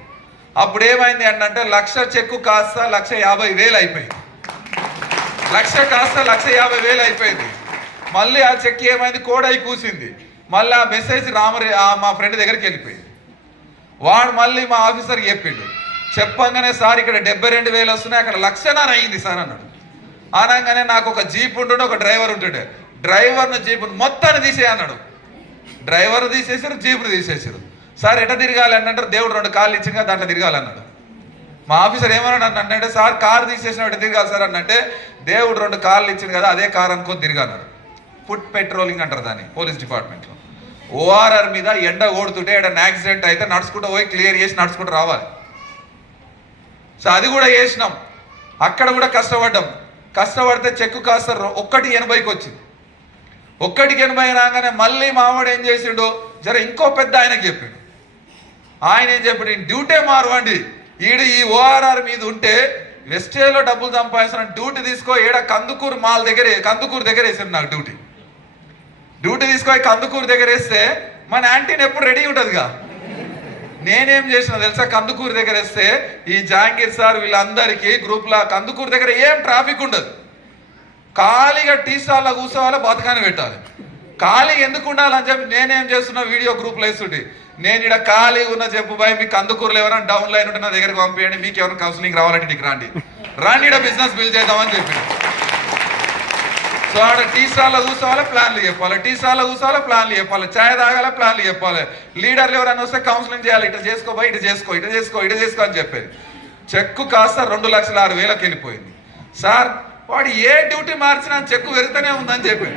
అప్పుడు ఏమైంది అంటే 1,00,000 చెక్కు కాస్త 1,50,000 అయిపోయింది. 1,00,000 కాస్త 1,50,000 అయిపోయింది. మళ్ళీ ఆ చెక్ ఏమైంది, కోడ్ అయి కూసింది. మళ్ళీ ఆ మెసేజ్ మా ఫ్రెండ్ దగ్గరికి వెళ్ళిపోయింది. వాడు మళ్ళీ మా ఆఫీసర్కి చెప్పిండు. చెప్పంగానే సార్ ఇక్కడ 72,000 వస్తున్నాయి, అక్కడ 1,00,000 అయింది సార్ అన్నాడు. అనగానే నాకు ఒక జీప్ ఉంటుండే, ఒక డ్రైవర్ ఉంటుండే. డ్రైవర్ను జీపును మొత్తాన్ని తీసేయి అన్నాడు. డ్రైవర్ తీసేసారు, జీపును తీసేసారు. సార్ ఎట తిరగాలి అని అంటారు, దేవుడు 2 కార్లు ఇచ్చింది కదా దాంట్లో తిరగాలన్నాడు. మా ఆఫీసర్ ఏమన్నాడు అంటే సార్ కారు తీసేసిన ఎట తిరగాలి సార్ అంటే, దేవుడు 2 కార్లు ఇచ్చింది కదా అదే కారు అనుకొని తిరగాలన్నాడు. ఫుట్ పెట్రోలింగ్ అంటారు దాన్ని పోలీస్ డిపార్ట్మెంట్లో. ఓఆర్ఆర్ మీద ఎండ ఓడుతుంటే ఏదైనా యాక్సిడెంట్ అయితే నడుచుకుంటూ పోయి క్లియర్ చేసి నడుచుకుంటూ రావాలి. సో అది కూడా చేసినాం. అక్కడ కూడా కష్టపడితే చెక్కు కాస్త 180కి వచ్చింది. 180 రాగానే మళ్ళీ మావాడు ఏం చేసిండు, జర ఇంకో పెద్ద ఆయనకి చెప్పిండు. ఆయన ఏం చెప్పాడు, డ్యూటీ మారవండి, ఈ ఓఆర్ఆర్ మీద ఉంటే వెస్టేజ్లో డబ్బులు సంపాదిస్తున్న డ్యూటీ తీసుకో, ఏడ కందుకూరు దగ్గర వేసాడు నాకు డ్యూటీ తీసుకొని కందుకూరు దగ్గర వేస్తే మన యాంటీని ఎప్పుడు రెడీ ఉంటుందిగా. నేనేం చేసిన తెలుసా, కందుకూరు దగ్గర వేస్తే ఈ జహాంగీర్ సార్ వీళ్ళందరికీ గ్రూప్లో కందుకూరు దగ్గర ఏం ట్రాఫిక్ ఉండదు. ఖాళీగా టీ స్టాల్లో కూర్చోవాలి, బతకాన్ని పెట్టాలి. ఖాళీ ఎందుకు ఉండాలని చెప్పి నేనేం చేస్తున్నా, వీడియో గ్రూప్లో వేస్తుంటే నేను ఇక్కడ ఖాళీ ఉన్న చెప్పు బాయ్ మీకు కందుకూరులో ఎవరైనా డౌన్ లైన్ ఉంటే నా దగ్గరికి పంపించండి, మీకు ఎవరైనా కౌన్సిలింగ్ రావాలంటే నీకు రండి ఇక్కడ బిజినెస్ బిల్డ్ చేద్దామని చెప్పి. సో ఆడ టీ స్టాల్లో కూర్చోవాలి, ప్లాన్లు చెప్పాలి, టీ స్టాల్లో కూర్చోవాలి, ప్లాన్లు చెప్పాలి, ఛాయ్ తాగాలి, ప్లాన్లు చెప్పాలి. లీడర్లు ఎవరైనా వస్తే కౌన్సిలింగ్ చేయాలి, ఇటు చేసుకో బాయ్, ఇటు చేసుకో అని చెప్పేది. చెక్కు కాస్త 2,06,000కి వెళ్ళిపోయింది. సార్ వాడు ఏ డ్యూటీ మార్చినా చెక్కు వెరుగుతూనే ఉందని చెప్పి,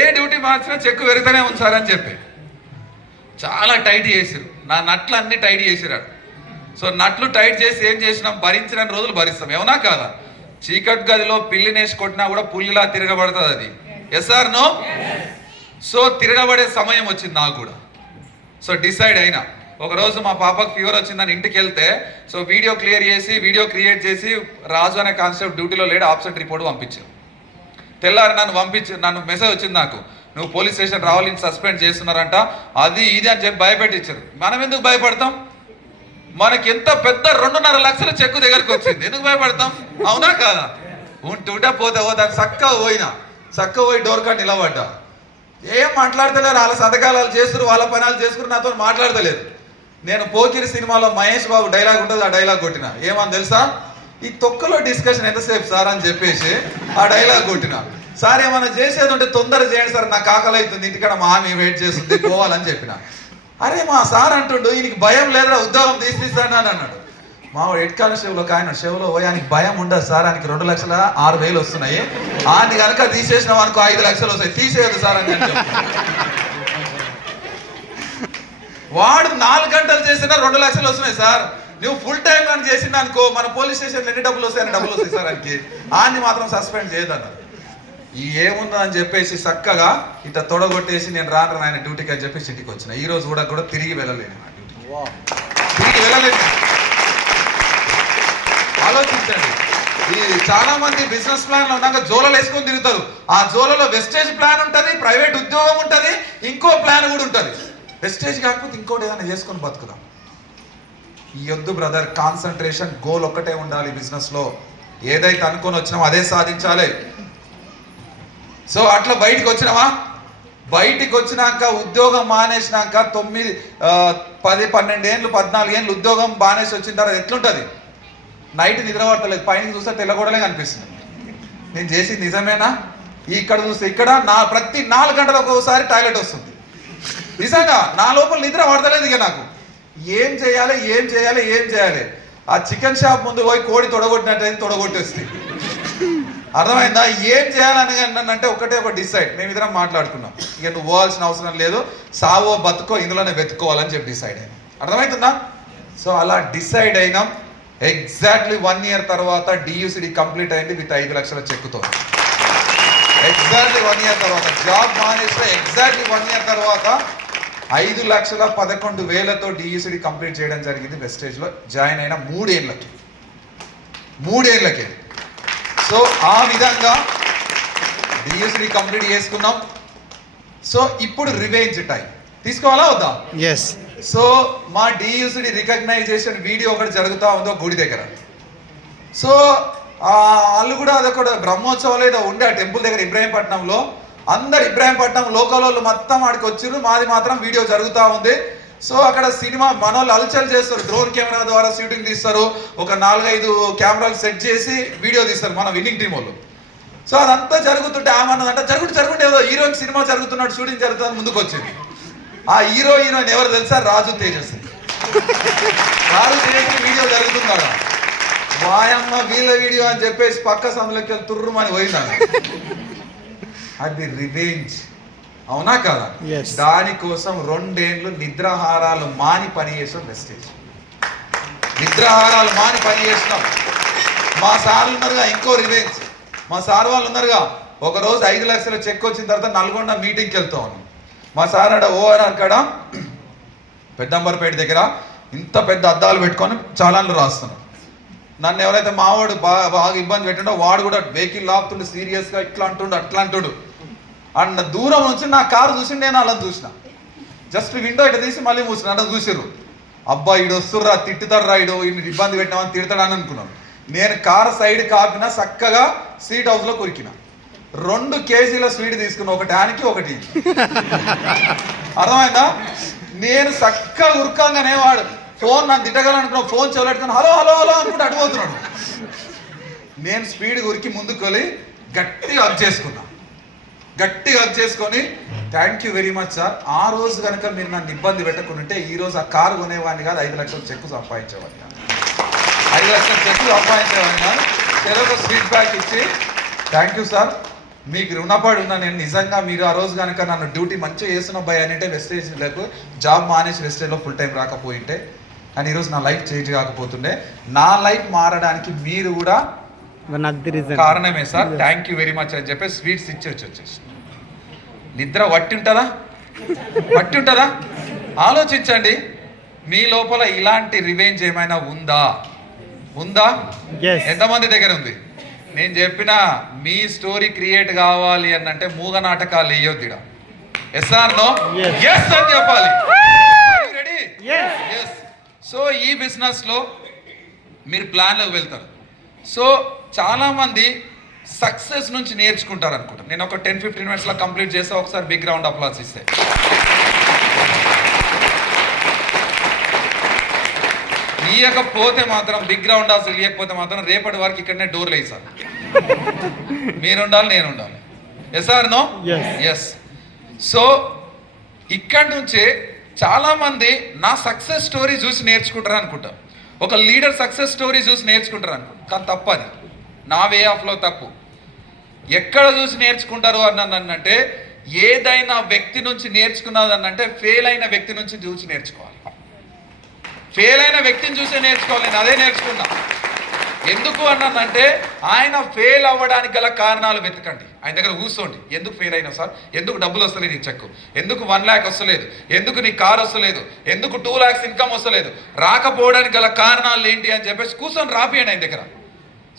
ఏ డ్యూటీ మార్చినా చెక్కు వెరుగుతూనే ఉంది సార్ అని చెప్పి చాలా టైట్ చేసారు. నా నట్లు అన్ని టైట్ చేసిరాడు. సో నట్లు టైట్ చేసి ఏం చేసినాం, భరించిన రోజులు భరిస్తాం, ఏమన్నా కాదా? చీకటి గదిలో పిల్లినేసి కొట్టినా కూడా పుల్లిలా తిరగబడుతుంది అది. Yes or no? సో తిరగబడే సమయం వచ్చింది నాకు కూడా. సో డిసైడ్ అయినా ఒకరోజు మా పాపకు ఫీవర్ వచ్చిందని ఇంటికి వెళ్తే, సో వీడియో క్రియేట్ చేసి రాజు అనే కానిస్టేబుల్ డ్యూటీలో లేడు, ఆబ్సెంట్ రిపోర్ట్ పంపించారు. తెల్లారి నన్ను మెసేజ్ వచ్చింది నాకు, నువ్వు పోలీస్ స్టేషన్ రావాలి, సస్పెండ్ చేస్తున్నారంట, అది ఇది అని చెప్పి భయపెట్టించారు. మనం ఎందుకు భయపడతాం? మనకి ఎంత పెద్ద 2.5 లక్షల చెక్కు దగ్గరికి వచ్చింది, ఎందుకు భయపడతాం? అవునా కాదా? ఉంటుంటే పోతే చక్క పోయి డోర్ కాడ నిలబడ్డా. ఏం మాట్లాడతలేరు, వాళ్ళ సతకాలాలు చేస్తున్నారు, వాళ్ళ పనాలు చేసుకుని నాతో మాట్లాడతలేదు. నేను పోకిరి సినిమాలో మహేష్ బాబు డైలాగ్ ఉంటుంది, ఆ డైలాగ్ కొట్టిన. ఏమని తెలుసా, ఈ తొక్కలో డిస్కషన్ ఎంతసేపు సార్ అని చెప్పేసి ఆ డైలాగ్ కొట్టిన. సార్ ఏమైనా చేసేది ఉంటే తొందర చేయండి సార్, నాకు ఆకలి అవుతుంది, ఇంటికాడ మా ఆమె వెయిట్ చేస్తుంది, పోవాలని చెప్పిన. అరే మా సార్ అంటుండు, ఈయనకి భయం లేదురా, ఉద్యోగం తీస్తాను అని అన్నాడు. మా హెడ్ కానిస్టేబుల్ ఒక ఆయన షెవ్లో పోయి, ఆయనకి భయం ఉండదు సార్, ఆయనకి 2,06,000 వస్తున్నాయి, ఆయన్ని కనుక తీసేసినాం అనుకో 5 లక్షలు వస్తాయి, తీసేయదు సార్ అని చెప్పి. వాడు 4 గంటలు చేసినా 2 లక్షలు వస్తున్నాయి సార్. నువ్వు ఫుల్ టైం కానీ చేసింది అనుకో, మన పోలీస్ స్టేషన్లో ఎన్ని డబ్బులు వస్తాయి సార్ ఆయనకి, ఆయన్ని మాత్రం సస్పెండ్ చేయదన్నారు. ఈ ఏముందని చెప్పేసి చక్కగా ఇట్లా తొడగొట్టేసి నేను రాను ఆయన డ్యూటీకి అని చెప్పేసి ఇంటికి వచ్చిన. ఈ రోజు కూడా తిరిగి వెళ్ళలేను ఆ డ్యూటీకి, తిరిగి వెళ్ళలేను. ఆలోచించండి, ఈ చాలా మంది బిజినెస్ ప్లాన్లో ఉన్నాక జోలలు వేసుకొని తిరుగుతారు. ఆ జోలలో వెస్టేజ్ ప్లాన్ ఉంటుంది, ప్రైవేట్ ఉద్యోగం ఉంటుంది, ఇంకో ప్లాన్ కూడా ఉంటుంది. వెస్టేజ్ కాకపోతే ఇంకోటి ఏదైనా చేసుకొని బతుకుదాం. ఈ యొద్దు బ్రదర్, కాన్సన్ట్రేషన్, గోల్ ఒక్కటే ఉండాలి బిజినెస్లో. ఏదైతే అనుకొని వచ్చినామో అదే సాధించాలి. సో అట్లా బయటికి వచ్చినామా, బయటికి వచ్చినాక ఉద్యోగం మానేసినాక 9, 10, 12 ఏళ్ళు 14 ఏళ్ళు ఉద్యోగం మానేసి వచ్చిన తర్వాత ఎట్లుంటుంది? నైట్ నిద్ర పడతలేదు, పైన చూస్తే తెల్లగొడలే కనిపిస్తుంది. నేను చేసింది నిజమేనా? ఇక్కడ చూస్తే ఇక్కడ ప్రతి 4 గంటలకు ఒకసారి టాయిలెట్ వస్తుంది. నిజంగా నా లోపల నిద్ర పడతలేదు. ఇక నాకు ఏం చేయాలి, ఏం చేయాలి, ఏం చేయాలి? ఆ చికెన్ షాప్ ముందు పోయి కోడి తొడగొట్టినట్టయితే తొడగొట్టేస్తుంది. అర్థమైందా? ఏం చేయాలని అంటే ఒకటే ఒక డిసైడ్. మేము ఇద్దరం మాట్లాడుకున్నాం, ఇక నువ్వు పోవాల్సిన అవసరం లేదు, సావో బతుకో ఇందులోనే వెతుక్కోవాలని చెప్పి డిసైడ్ అయినాం. అర్థమవుతుందా? సో అలా డిసైడ్ అయినాం. ఎగ్జాక్ట్లీ 1 year తర్వాత డియూసిడి కంప్లీట్ అయింది విత్ 5 లక్షల చెక్కుతో. ఎగ్జాక్ట్లీ 1 year తర్వాత జాబ్ మానేస్తే ఎగ్జాక్ట్లీ 1 year తర్వాత 5,11,000తో డియూసిడి కంప్లీట్ చేయడం జరిగింది. వెస్టేజ్లో జాయిన్ అయిన 3 ఏళ్ళకి. సో ఆ విధంగా డిఎస్డి కంప్లీట్ చేసుకున్నాం. సో ఇప్పుడు రివెంజ్ టైం తీసుకోవాలా వద్దా? ఎస్. సో మా డియూసిడి రికగ్నైజేషన్ వీడియో ఒకటి జరుగుతూ ఉందో గుడి దగ్గర. సో వాళ్ళు కూడా అదొక బ్రహ్మోత్సవాలు ఏదో ఉండే ఆ టెంపుల్ దగ్గర ఇబ్రాహీంపట్నంలో. అందరు ఇబ్రాహీంపట్నం లోకల్ వాళ్ళు మొత్తం ఆడికి వచ్చిర్రు, మాది మాత్రం వీడియో జరుగుతూ ఉంది. సో అక్కడ సినిమా మనోళ్ళు అలచల్ చేస్తారు, డ్రోన్ కెమెరా ద్వారా షూటింగ్ తీస్తారు, ఒక 4-5 కెమెరాలు సెట్ చేసి వీడియో తీస్తారు మన విన్నింగ్ టీం వాళ్ళు. సో అదంతా జరుగుతుంటే ఆమన్నదంట జరుగుతుంటే ఏదో హీరోయిన్ సినిమా జరుగుతున్నాడు, షూటింగ్ జరుగుతుంది, ముందుకు వచ్చింది. ఆ హీరోయిన్ ఎవరు తెలుసా? రాజు తేజస్. వీడియో జరుగుతున్నాడు. వాయమ్మ వీళ్ళ వీడియో అని చెప్పేసి పక్క సందులోకి వెళ్ళి తుర్రుమని పోయిందండి. అది రివెంజ్, అవునా కదా? దానికోసం 2 ఏళ్ళు నిద్రాహారాలు మాని పని చేసాం. వెస్టేజ్ నిద్రాహారాలు మాని పని చేసినాం. మా సార్లు ఉన్నారుగా, ఇంకో రివెంజ్. మా సార్ వాళ్ళు ఉన్నారుగా, ఒకరోజు 5 లక్షల చెక్ వచ్చిన తర్వాత నల్గొండ మీటింగ్కి వెళ్తా ఉన్నాం. మా సార్ ఆడ ఓఆర్ఆర్ కాడ పెద్దంబర్పేట దగ్గర ఇంత పెద్ద అద్దాలు పెట్టుకొని చాలాన్లు రాస్తున్నాం. నన్ను ఎవరైతే మావాడు బాగా ఇబ్బంది పెట్టిండో వాడు కూడా వెహికల్ ఆపుతుండే సీరియస్గా, ఇట్లా అంటుండు అట్లా అంటుడు. అండ్ దూరం నుంచి నా కారు చూసి నేను అలా చూసిన, జస్ట్ విండో ఇట్లా తీసి మళ్ళీ మూసిన. అంటే చూసిర్రు, అబ్బా ఇడు వస్తుర్రా, తిట్టుతాడు రా, ఇడు ఇబ్బంది పెట్టినామని తిడతాడని అనుకున్నాను. నేను కారు సైడ్ కాపిన, చక్కగా సీట్ హౌస్లో కొరికిన. 2 కేజీల స్వీట్ తీసుకున్నా, ఒకటి ఆనికి ఒకటి. అర్థమైందా? నేను చక్కగా ఉరకంగానే వాడు ఫోన్ నన్ను తిట్టగలనుకున్నా, ఫోన్ చెవులెట్టుకుని హలో హలో హలో అనుకుంటే అడిపోతున్నాడు. నేను స్పీడ్ ఉరికి ముందుకు వెళ్ళి గట్టిగా హగ్ చేసుకొని thank you very much sir, ఆ రోజు కనుక మీరు నన్ను ఇబ్బంది పెట్టకుంటే ఈ రోజు ఆ కారు కొనేవాడిని కాదు, 5 లక్షల చెక్కు సంపాదించేవాడిని కాదు, 5 లక్షల చెక్కు సంపాదించేవాడిని కాదు. ఒక స్వీట్ బ్యాక్ ఇచ్చి థ్యాంక్ యూ సార్, మీకు రుణపడి ఉన్నా నేను నిజంగా. మీరు ఆ రోజు కనుక నన్ను డ్యూటీ మంచిగా చేస్తున్న భయ అంటే వెస్టేజ్లకు జాబ్ మానేసి వెస్టేజ్లో ఫుల్ టైం రాకపోయింటే, కానీ ఈరోజు నా లైఫ్ చేంజ్ కాకపోతుండే. నా లైఫ్ మారడానికి మీరు కూడా కారణమే sir, thank you very much అని చెప్పి స్వీట్స్ వచ్చేసి. నిద్ర వట్టి ఉంటుందా? ఆలోచించండి, మీ లోపల ఇలాంటి రివెంజ్ ఏమైనా ఉందా? ఎంతమంది దగ్గర ఉంది? నేను చెప్పిన మీ స్టోరీ క్రియేట్ కావాలి అని అంటే మూగ నాటకాలు వేయొద్దు. Yes or no? ఎస్ అని చెప్పాలి. రెడీ? ఎస్. సో ఈ బిజినెస్లో మీరు ప్లాన్లోకి వెళ్తారు. సో చాలామంది సక్సెస్ నుంచి నేర్చుకుంటారు అనుకుంటారు. నేను ఒక 10-15 minutesలో కంప్లీట్ చేస్తే ఒకసారి బిగ్ రౌండ్ అప్లాస్ ఇస్తే. ఇవ్వకపోతే మాత్రం బిగ్ రౌండ్ అసలు ఇవ్వకపోతే మాత్రం రేపటి వరకు ఇక్కడనే డోర్లు వేసారు. మీరుండాలి, నేను ఉండాలి. Yes or no? Yes. So ఇక్కడి నుంచే చాలామంది నా సక్సెస్ స్టోరీ చూసి నేర్చుకుంటారు అనుకుంటారు, ఒక లీడర్ సక్సెస్ స్టోరీ చూసి నేర్చుకుంటారు అనుకుంటారు. కానీ తప్పది, నా వే ఆఫ్లో తప్పు. ఎక్కడ చూసి నేర్చుకుంటారు అన్నంటే ఏదైనా వ్యక్తి నుంచి నేర్చుకున్నదన్నంటే ఫెయిల్ అయిన వ్యక్తి నుంచి చూసి నేర్చుకోవాలి. ఫెయిల్ అయిన వ్యక్తిని చూసే నేర్చుకోవాలి. నేను అదే నేర్చుకున్నా. ఎందుకు అన్నానంటే ఆయన ఫెయిల్ అవ్వడానికి గల కారణాలు వెతకండి. ఆయన దగ్గర కూర్చోండి. ఎందుకు ఫెయిల్ అయినావు సార్, ఎందుకు డబ్బులు వస్తలేదు నీ చెక్కు, ఎందుకు 1 lakh వస్తలేదు, ఎందుకు నీ కార్ వస్తలేదు, ఎందుకు 2 lakhs ఇన్కమ్ వస్తలేదు, రాకపోవడానికి గల కారణాలు ఏంటి అని చెప్పేసి కూర్చొని రాపియండి ఆయన దగ్గర.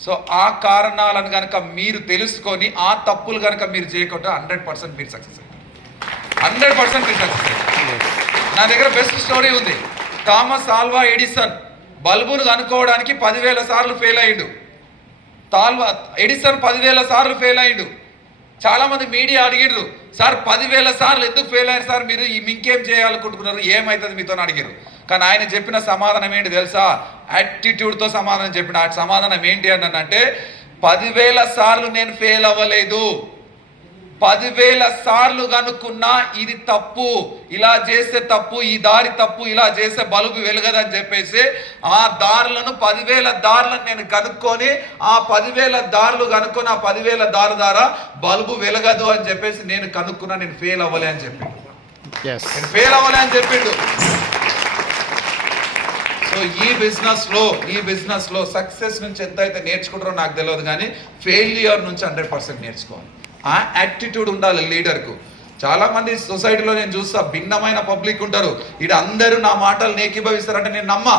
సో ఆ కారణాలను కనుక మీరు తెలుసుకొని ఆ తప్పులు కనుక మీరు చేయకుండా 100% మీరు సక్సెస్ అవుతారు. 100% మీరు సక్సెస్ అవుతారు. నా దగ్గర బెస్ట్ స్టోరీ ఉంది. థామస్ ఆల్వా ఎడిసన్ బల్బును కనుక్కోవడానికి 10,000 సార్లు ఫెయిల్ అయ్యిండు. ఎడిసన్ 10,000 సార్లు ఫెయిల్ అయ్యిండు. చాలామంది మీడియా అడిగిర్రు, సార్ 10,000 సార్లు ఎందుకు ఫెయిల్ అయ్యారు సార్, మీరు ఇంకేం చేయాలనుకుంటున్నారు, ఏమవుతుంది మీతో అడిగారు. కానీ ఆయన చెప్పిన సమాధానం ఏంటి తెలుసా? యాటిట్యూడ్తో సమాధానం చెప్పిన. ఆ సమాధానం ఏంటి అని అంటే 10,000 సార్లు నేను ఫెయిల్ అవ్వలేదు, 10,000 సార్లు కనుక్కున్నా ఇది తప్పు, ఇలా చేస్తే తప్పు, ఈ దారి తప్పు, ఇలా చేస్తే బల్బు వెలగదని చెప్పేసి ఆ దారులను 10,000 దారులను నేను కనుక్కొని ఆ 10,000 దారులు కనుక్కొని ఆ 10,000 దారు ద్వారా బల్బు వెలగదు అని చెప్పేసి నేను కనుక్కున్నా, నేను ఫెయిల్ అవ్వలే అని చెప్పిండు. నేను ఫెయిల్ అవ్వలే అని చెప్పిండు. సో ఈ బిజినెస్ లో సక్సెస్ నుంచి ఎంత అయితే నేర్చుకుంటారో నాకు తెలియదు, కానీ ఫెయిల్యూర్ నుంచి 100% నేర్చుకోవాలి. ఆ యాటిట్యూడ్ ఉండాలి లీడర్కు. చాలామంది సొసైటీలో నేను చూస్తా, భిన్నమైన పబ్లిక్ ఉంటారు. ఇక్కడ అందరూ నా మాటలు ఏకీభవిస్తారంటే నేను నమ్మా.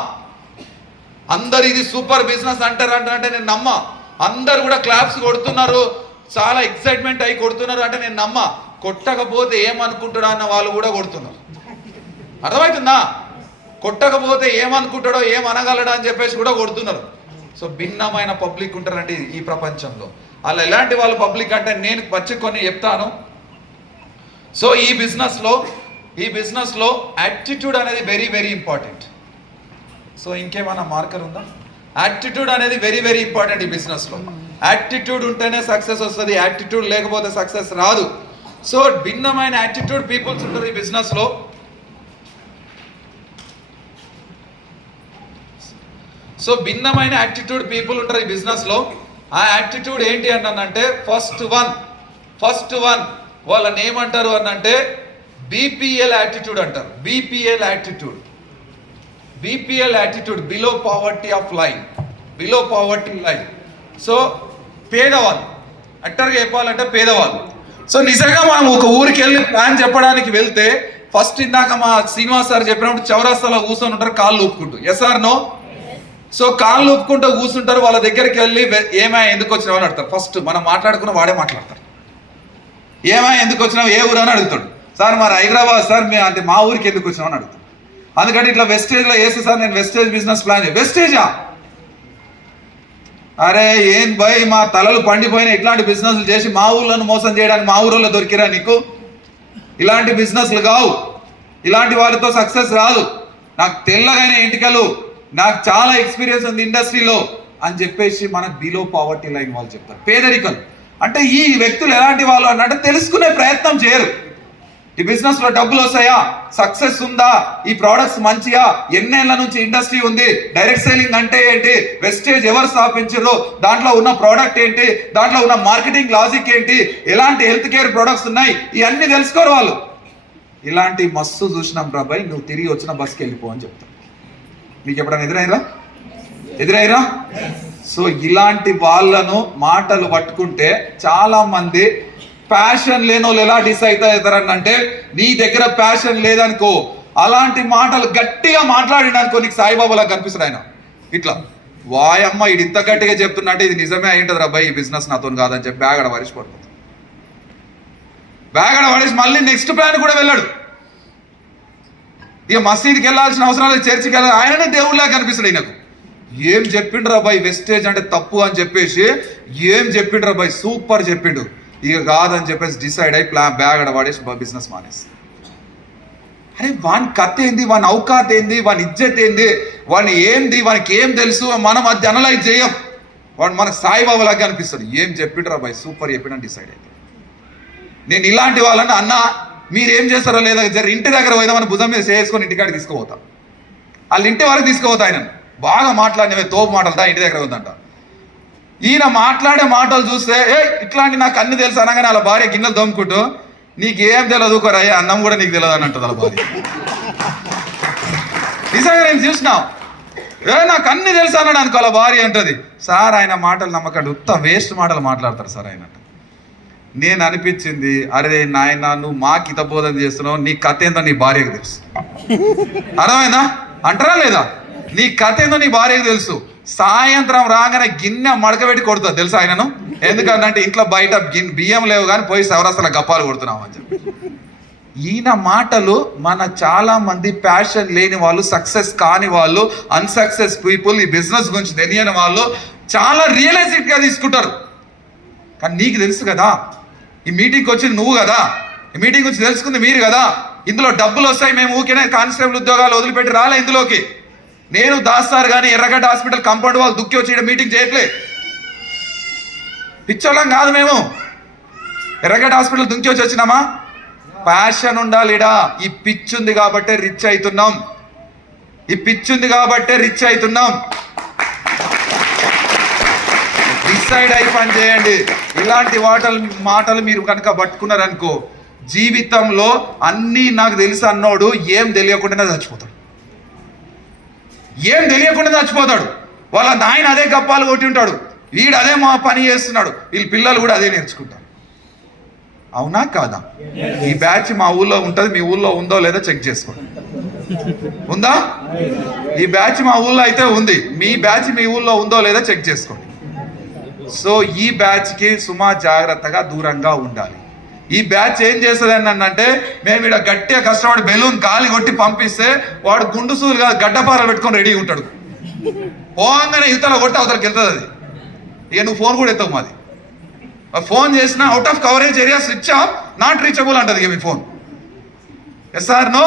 అందరు ఇది సూపర్ బిజినెస్ అంటారంటే నేను నమ్మా. అందరు కూడా క్లాప్స్ కొడుతున్నారు, చాలా ఎక్సైట్మెంట్ అయ్యి కొడుతున్నారు అంటే నేను నమ్మా. కొట్టకపోతే ఏమనుకుంటాడో అన్న వాళ్ళు కూడా కొడుతున్నారు. అర్థమవుతుందా? కొట్టకపోతే ఏమనుకుంటాడో ఏమనగలడా అని చెప్పేసి కూడా కొడుతున్నారు. సో భిన్నమైన పబ్లిక్ ఉంటారండి ఈ ప్రపంచంలో. అలా ఎలాంటి వాళ్ళు పబ్లిక్ అంటే నేను వచ్చి కొన్ని చెప్తాను. సో ఈ బిజినెస్లో యాటిట్యూడ్ అనేది వెరీ వెరీ ఇంపార్టెంట్. సో ఇంకేమైనా మార్కర్ ఉందా? యాటిట్యూడ్ అనేది వెరీ వెరీ ఇంపార్టెంట్ ఈ బిజినెస్లో. యాటిట్యూడ్ ఉంటేనే సక్సెస్ వస్తుంది, యాటిట్యూడ్ లేకపోతే సక్సెస్ రాదు. సో భిన్నమైన యాటిట్యూడ్ పీపుల్స్ ఉంటారు ఈ బిజినెస్లో. సో భిన్నమైన యాటిట్యూడ్ పీపుల్ ఉంటారు ఈ బిజినెస్లో. ఆ యాటిట్యూడ్ ఏంటి అంటే ఫస్ట్ వన్ వాళ్ళని ఏమంటారు అంటే బీపీఎల్ యాటిట్యూడ్ అంటారు. BPL attitude below poverty line. So పేదవాళ్ళు, అట్టర్గా చెప్పాలంటే పేదవాళ్ళు. సో నిజంగా మనం ఒక ఊరికి వెళ్ళి ప్లాన్ చెప్పడానికి వెళ్తే ఫస్ట్ ఇందాక మా శ్రీనివాస్ సార్ చెప్పినప్పుడు చౌరస్తాలో కూర్చొని ఉంటారు కాళ్ళు ఊపుకుంటూ. Yes or no? సో కాళ్ళు ఊపుకుంటూ కూర్చుంటారు. వాళ్ళ దగ్గరికి వెళ్ళి ఏమై ఎందుకు వచ్చినావు అని అడుగుతారు. ఫస్ట్ మనం మాట్లాడుకున్న వాడే మాట్లాడతారు. ఏమై ఎందుకు వచ్చినావు, ఏ ఊరు అని అడుగుతాడు. సార్ మరి హైదరాబాద్ సార్, అంటే మా ఊరికి ఎందుకు వచ్చినావు అని అడుగుతాడు. అందుకంటే ఇట్లా వెస్టేజ్లో వేస్తే సార్ నేను వెస్టేజ్ బిజినెస్ ప్లాన్ వెస్టేజా? అరే ఏం భయ్, మా తలలు పండిపోయిన ఇట్లాంటి బిజినెస్లు చేసి మా ఊళ్ళను మోసం చేయడానికి మా ఊళ్ళో దొరికిరా నీకు? ఇలాంటి బిజినెస్లు కావు, ఇలాంటి వారితో సక్సెస్ రాదు. నాకు తెల్లగానే ఇంటికలు, నాకు చాలా ఎక్స్పీరియన్స్ ఉంది ఇండస్ట్రీలో అని చెప్పేసి మనకు బిలో పావర్టీ లైన్ వాళ్ళు చెప్తారు. పేదరికం అంటే ఈ వ్యక్తులు ఎలాంటి వాళ్ళు అన్నట్టు తెలుసుకునే ప్రయత్నం చేయరు. ఈ బిజినెస్ లో డబ్బులు వస్తాయా, సక్సెస్ ఉందా, ఈ ప్రోడక్ట్స్ మంచియా, ఎన్నేళ్ల నుంచి ఇండస్ట్రీ ఉంది, డైరెక్ట్ సేలింగ్ అంటే ఏంటి, వెస్టేజ్ ఎవరు స్థాపించారో, దాంట్లో ఉన్న ప్రోడక్ట్ ఏంటి, దాంట్లో ఉన్న మార్కెటింగ్ లాజిక్ ఏంటి, ఎలాంటి హెల్త్ కేర్ ప్రొడక్ట్స్ ఉన్నాయి, ఇవన్నీ తెలుసుకోరు వాళ్ళు. ఇలాంటి మస్తు చూసినాం రాబాయ్, నువ్వు తిరిగి వచ్చిన బస్కి వెళ్ళిపో అని చెప్తాను. మీకు ఎప్పుడైనా ఎదురైరా? సో ఇలాంటి వాళ్ళను మాటలు పట్టుకుంటే చాలా మంది ప్యాషన్ లేని వాళ్ళు ఎలా డిసైడ్ అవుతారనంటే, నీ దగ్గర ప్యాషన్ లేదనుకో, అలాంటి మాటలు గట్టిగా మాట్లాడిననుకో నీకు సాయిబాబాలా కనిపిస్తుంది. ఆయన ఇట్లా వాయమ్మ ఇది ఇంత గట్టిగా చెప్తున్నట్టే ఇది నిజమే అయింటుంది అబ్బాయి, ఈ బిజినెస్ నాతో కాదని చెప్పి బ్యాగ్ పడిచి పడుతుంది. బ్యాగ్ పడేసి మళ్ళీ నెక్స్ట్ ప్లాన్ కూడా వెళ్ళాడు. ఇక మసీద్కి వెళ్ళాల్సిన అవసరం లేదు, చర్చికి వెళ్ళాలి, ఆయననే దేవుళ్ళగా కనిపిస్తాడు. ఆయనకు ఏం చెప్పిండ్రా బాయ్, వెస్టేజ్ అంటే తప్పు అని చెప్పేసి ఏం చెప్పిండ్రా బాయ్, సూపర్ చెప్పిండు. ఇక కాదని చెప్పేసి డిసైడ్ అయ్యి బ్యాగ్ పడేసి బిజినెస్ మానేసి. అరే వాని కథ ఏంది, వాని ఔకాత్ ఏంది, వాని ఇజ్జత్ ఏంది, వాని ఏంది, వానికి ఏం తెలుసు, మనం అది అనలైజ్ చేయం. వాడు మనకు సాయిబాబాలాగా కనిపిస్తాడు. ఏం చెప్పిండ్రా బాయ్, సూపర్ చెప్పినని డిసైడ్ అయితే. నేను ఇలాంటి వాళ్ళని అన్న మీరు ఏం చేస్తారో లేదా జర ఇంటి దగ్గర పోయిదామని భుజం మీద చేసుకొని ఇంటికాడికి తీసుకుపోతాం. వాళ్ళు ఇంటి వరకు తీసుకుపోతా. ఆయన బాగా మాట్లాడినవే తోపు మాటలు దా ఇంటి దగ్గర వద్దంట. ఈయన మాట్లాడే మాటలు చూస్తే ఇట్లాంటి నాకు అన్ని తెలుసు అనగానే వాళ్ళ భార్య గిన్నెలు దమ్ముకుంటూ నీకేం తెలియదు కొరయ్య, అన్నం కూడా నీకు తెలియదు అని అంటుంది వాళ్ళ భార్య. నిజంగా నేను చూసినా, నాకు అన్ని తెలుసు అన్నాడు అనుకో వాళ్ళ భార్య అంటది. సార్ ఆయన మాటలు నమ్మకండి, ఉత్త వేస్ట్ మాటలు మాట్లాడతారు సార్ ఆయన. నేను అనిపించింది, అరే నాయన నువ్వు మా కితబోధన చేస్తున్నావు, నీ కథ ఏందో నీ భార్యకు తెలుసు. అర్థమైందా? అంటారా లేదా? నీ కథ ఏందో నీ భార్యకు తెలుసు. సాయంత్రం రాగానే గిన్నె మడకబెట్టి కొడుతుంది తెలుసా ఆయనను. ఎందుకంటే ఇంట్లో బయట బియ్యం లేవు కానీ పోయి సవరస్తల గప్పాలు కొడుతున్నావు అని చెప్పి. ఈయన మాటలు మన చాలా మంది ప్యాషన్ లేని వాళ్ళు, సక్సెస్ కాని వాళ్ళు, అన్సక్సెస్ పీపుల్, ఈ బిజినెస్ గురించి తెలియని వాళ్ళు చాలా రియలిస్టిక్గా తీసుకుంటారు. కానీ నీకు తెలుసు కదా, ఈ మీటింగ్కి వచ్చింది నువ్వు కదా, ఈ మీటింగ్ గురించి తెలుసుకుంది మీరు కదా. ఇందులో డబ్బులు వస్తాయి, మేము ఊరికే కానిస్టేబుల్ ఉద్యోగాలు వదిలిపెట్టి రాలే ఇందులోకి. నేను దాస్తారు కానీ ఎర్రగడ్డ హాస్పిటల్ కాంపౌండ్ వాళ్ళు దుక్కి వచ్చి ఇక్కడ మీటింగ్ చేయట్లే. పిచ్చోళ్ళం కాదు మేము. ఎర్రగడ్డ హాస్పిటల్ దుంకి వచ్చి వచ్చినామా? ప్యాషన్ ఉండాలిడా. ఈ పిచ్చుంది కాబట్టే రిచ్ అవుతున్నాం, ఈ పిచ్చుంది కాబట్టే రిచ్ అవుతున్నాం. డిసైడ్ అయి పని చేయండి. ఇలాంటి మాటలు మీరు కనుక పట్టుకున్నారనుకో, జీవితంలో అన్నీ నాకు తెలుసు అన్నోడు ఏం తెలియకుండానే చచ్చిపోతాడు. ఏం తెలియకుండా చచ్చిపోతాడు. వాళ్ళ నాయన అదే గప్పాలు కొట్టి ఉంటాడు, వీడు అదే మా పని చేస్తున్నాడు, వీళ్ళ పిల్లలు కూడా అదే నేర్చుకుంటారు. అవునా కాదా? ఈ బ్యాచ్ మా ఊళ్ళో ఉంటుంది, మీ ఊళ్ళో ఉందో లేదో చెక్ చేసుకోండి. ఉందా? ఈ బ్యాచ్ మా ఊళ్ళో అయితే ఉంది, మీ బ్యాచ్ మీ ఊళ్ళో ఉందో లేదో చెక్ చేసుకోండి. సో ఈ బ్యాచ్కి సుమా జాగ్రత్తగా దూరంగా ఉండాలి. ఈ బ్యాచ్ ఏం చేస్తుంది అంటే, మేము ఇక్కడ గట్టిగా కష్టపడి బెలూన్ గాలి కొట్టి పంపిస్తే వాడు గుండు సూలు కాదు గడ్డపారలు పెట్టుకొని రెడీగా ఉంటాడు. పోగానే యువతలో కొట్టి అవతలకి వెళ్తుంది అది. ఇక నువ్వు ఫోన్ కూడా ఎత్తావు. మాది ఫోన్ చేసినా out of coverage area, switch off, not reachable అంటది ఇక మీ ఫోన్. Yes or no?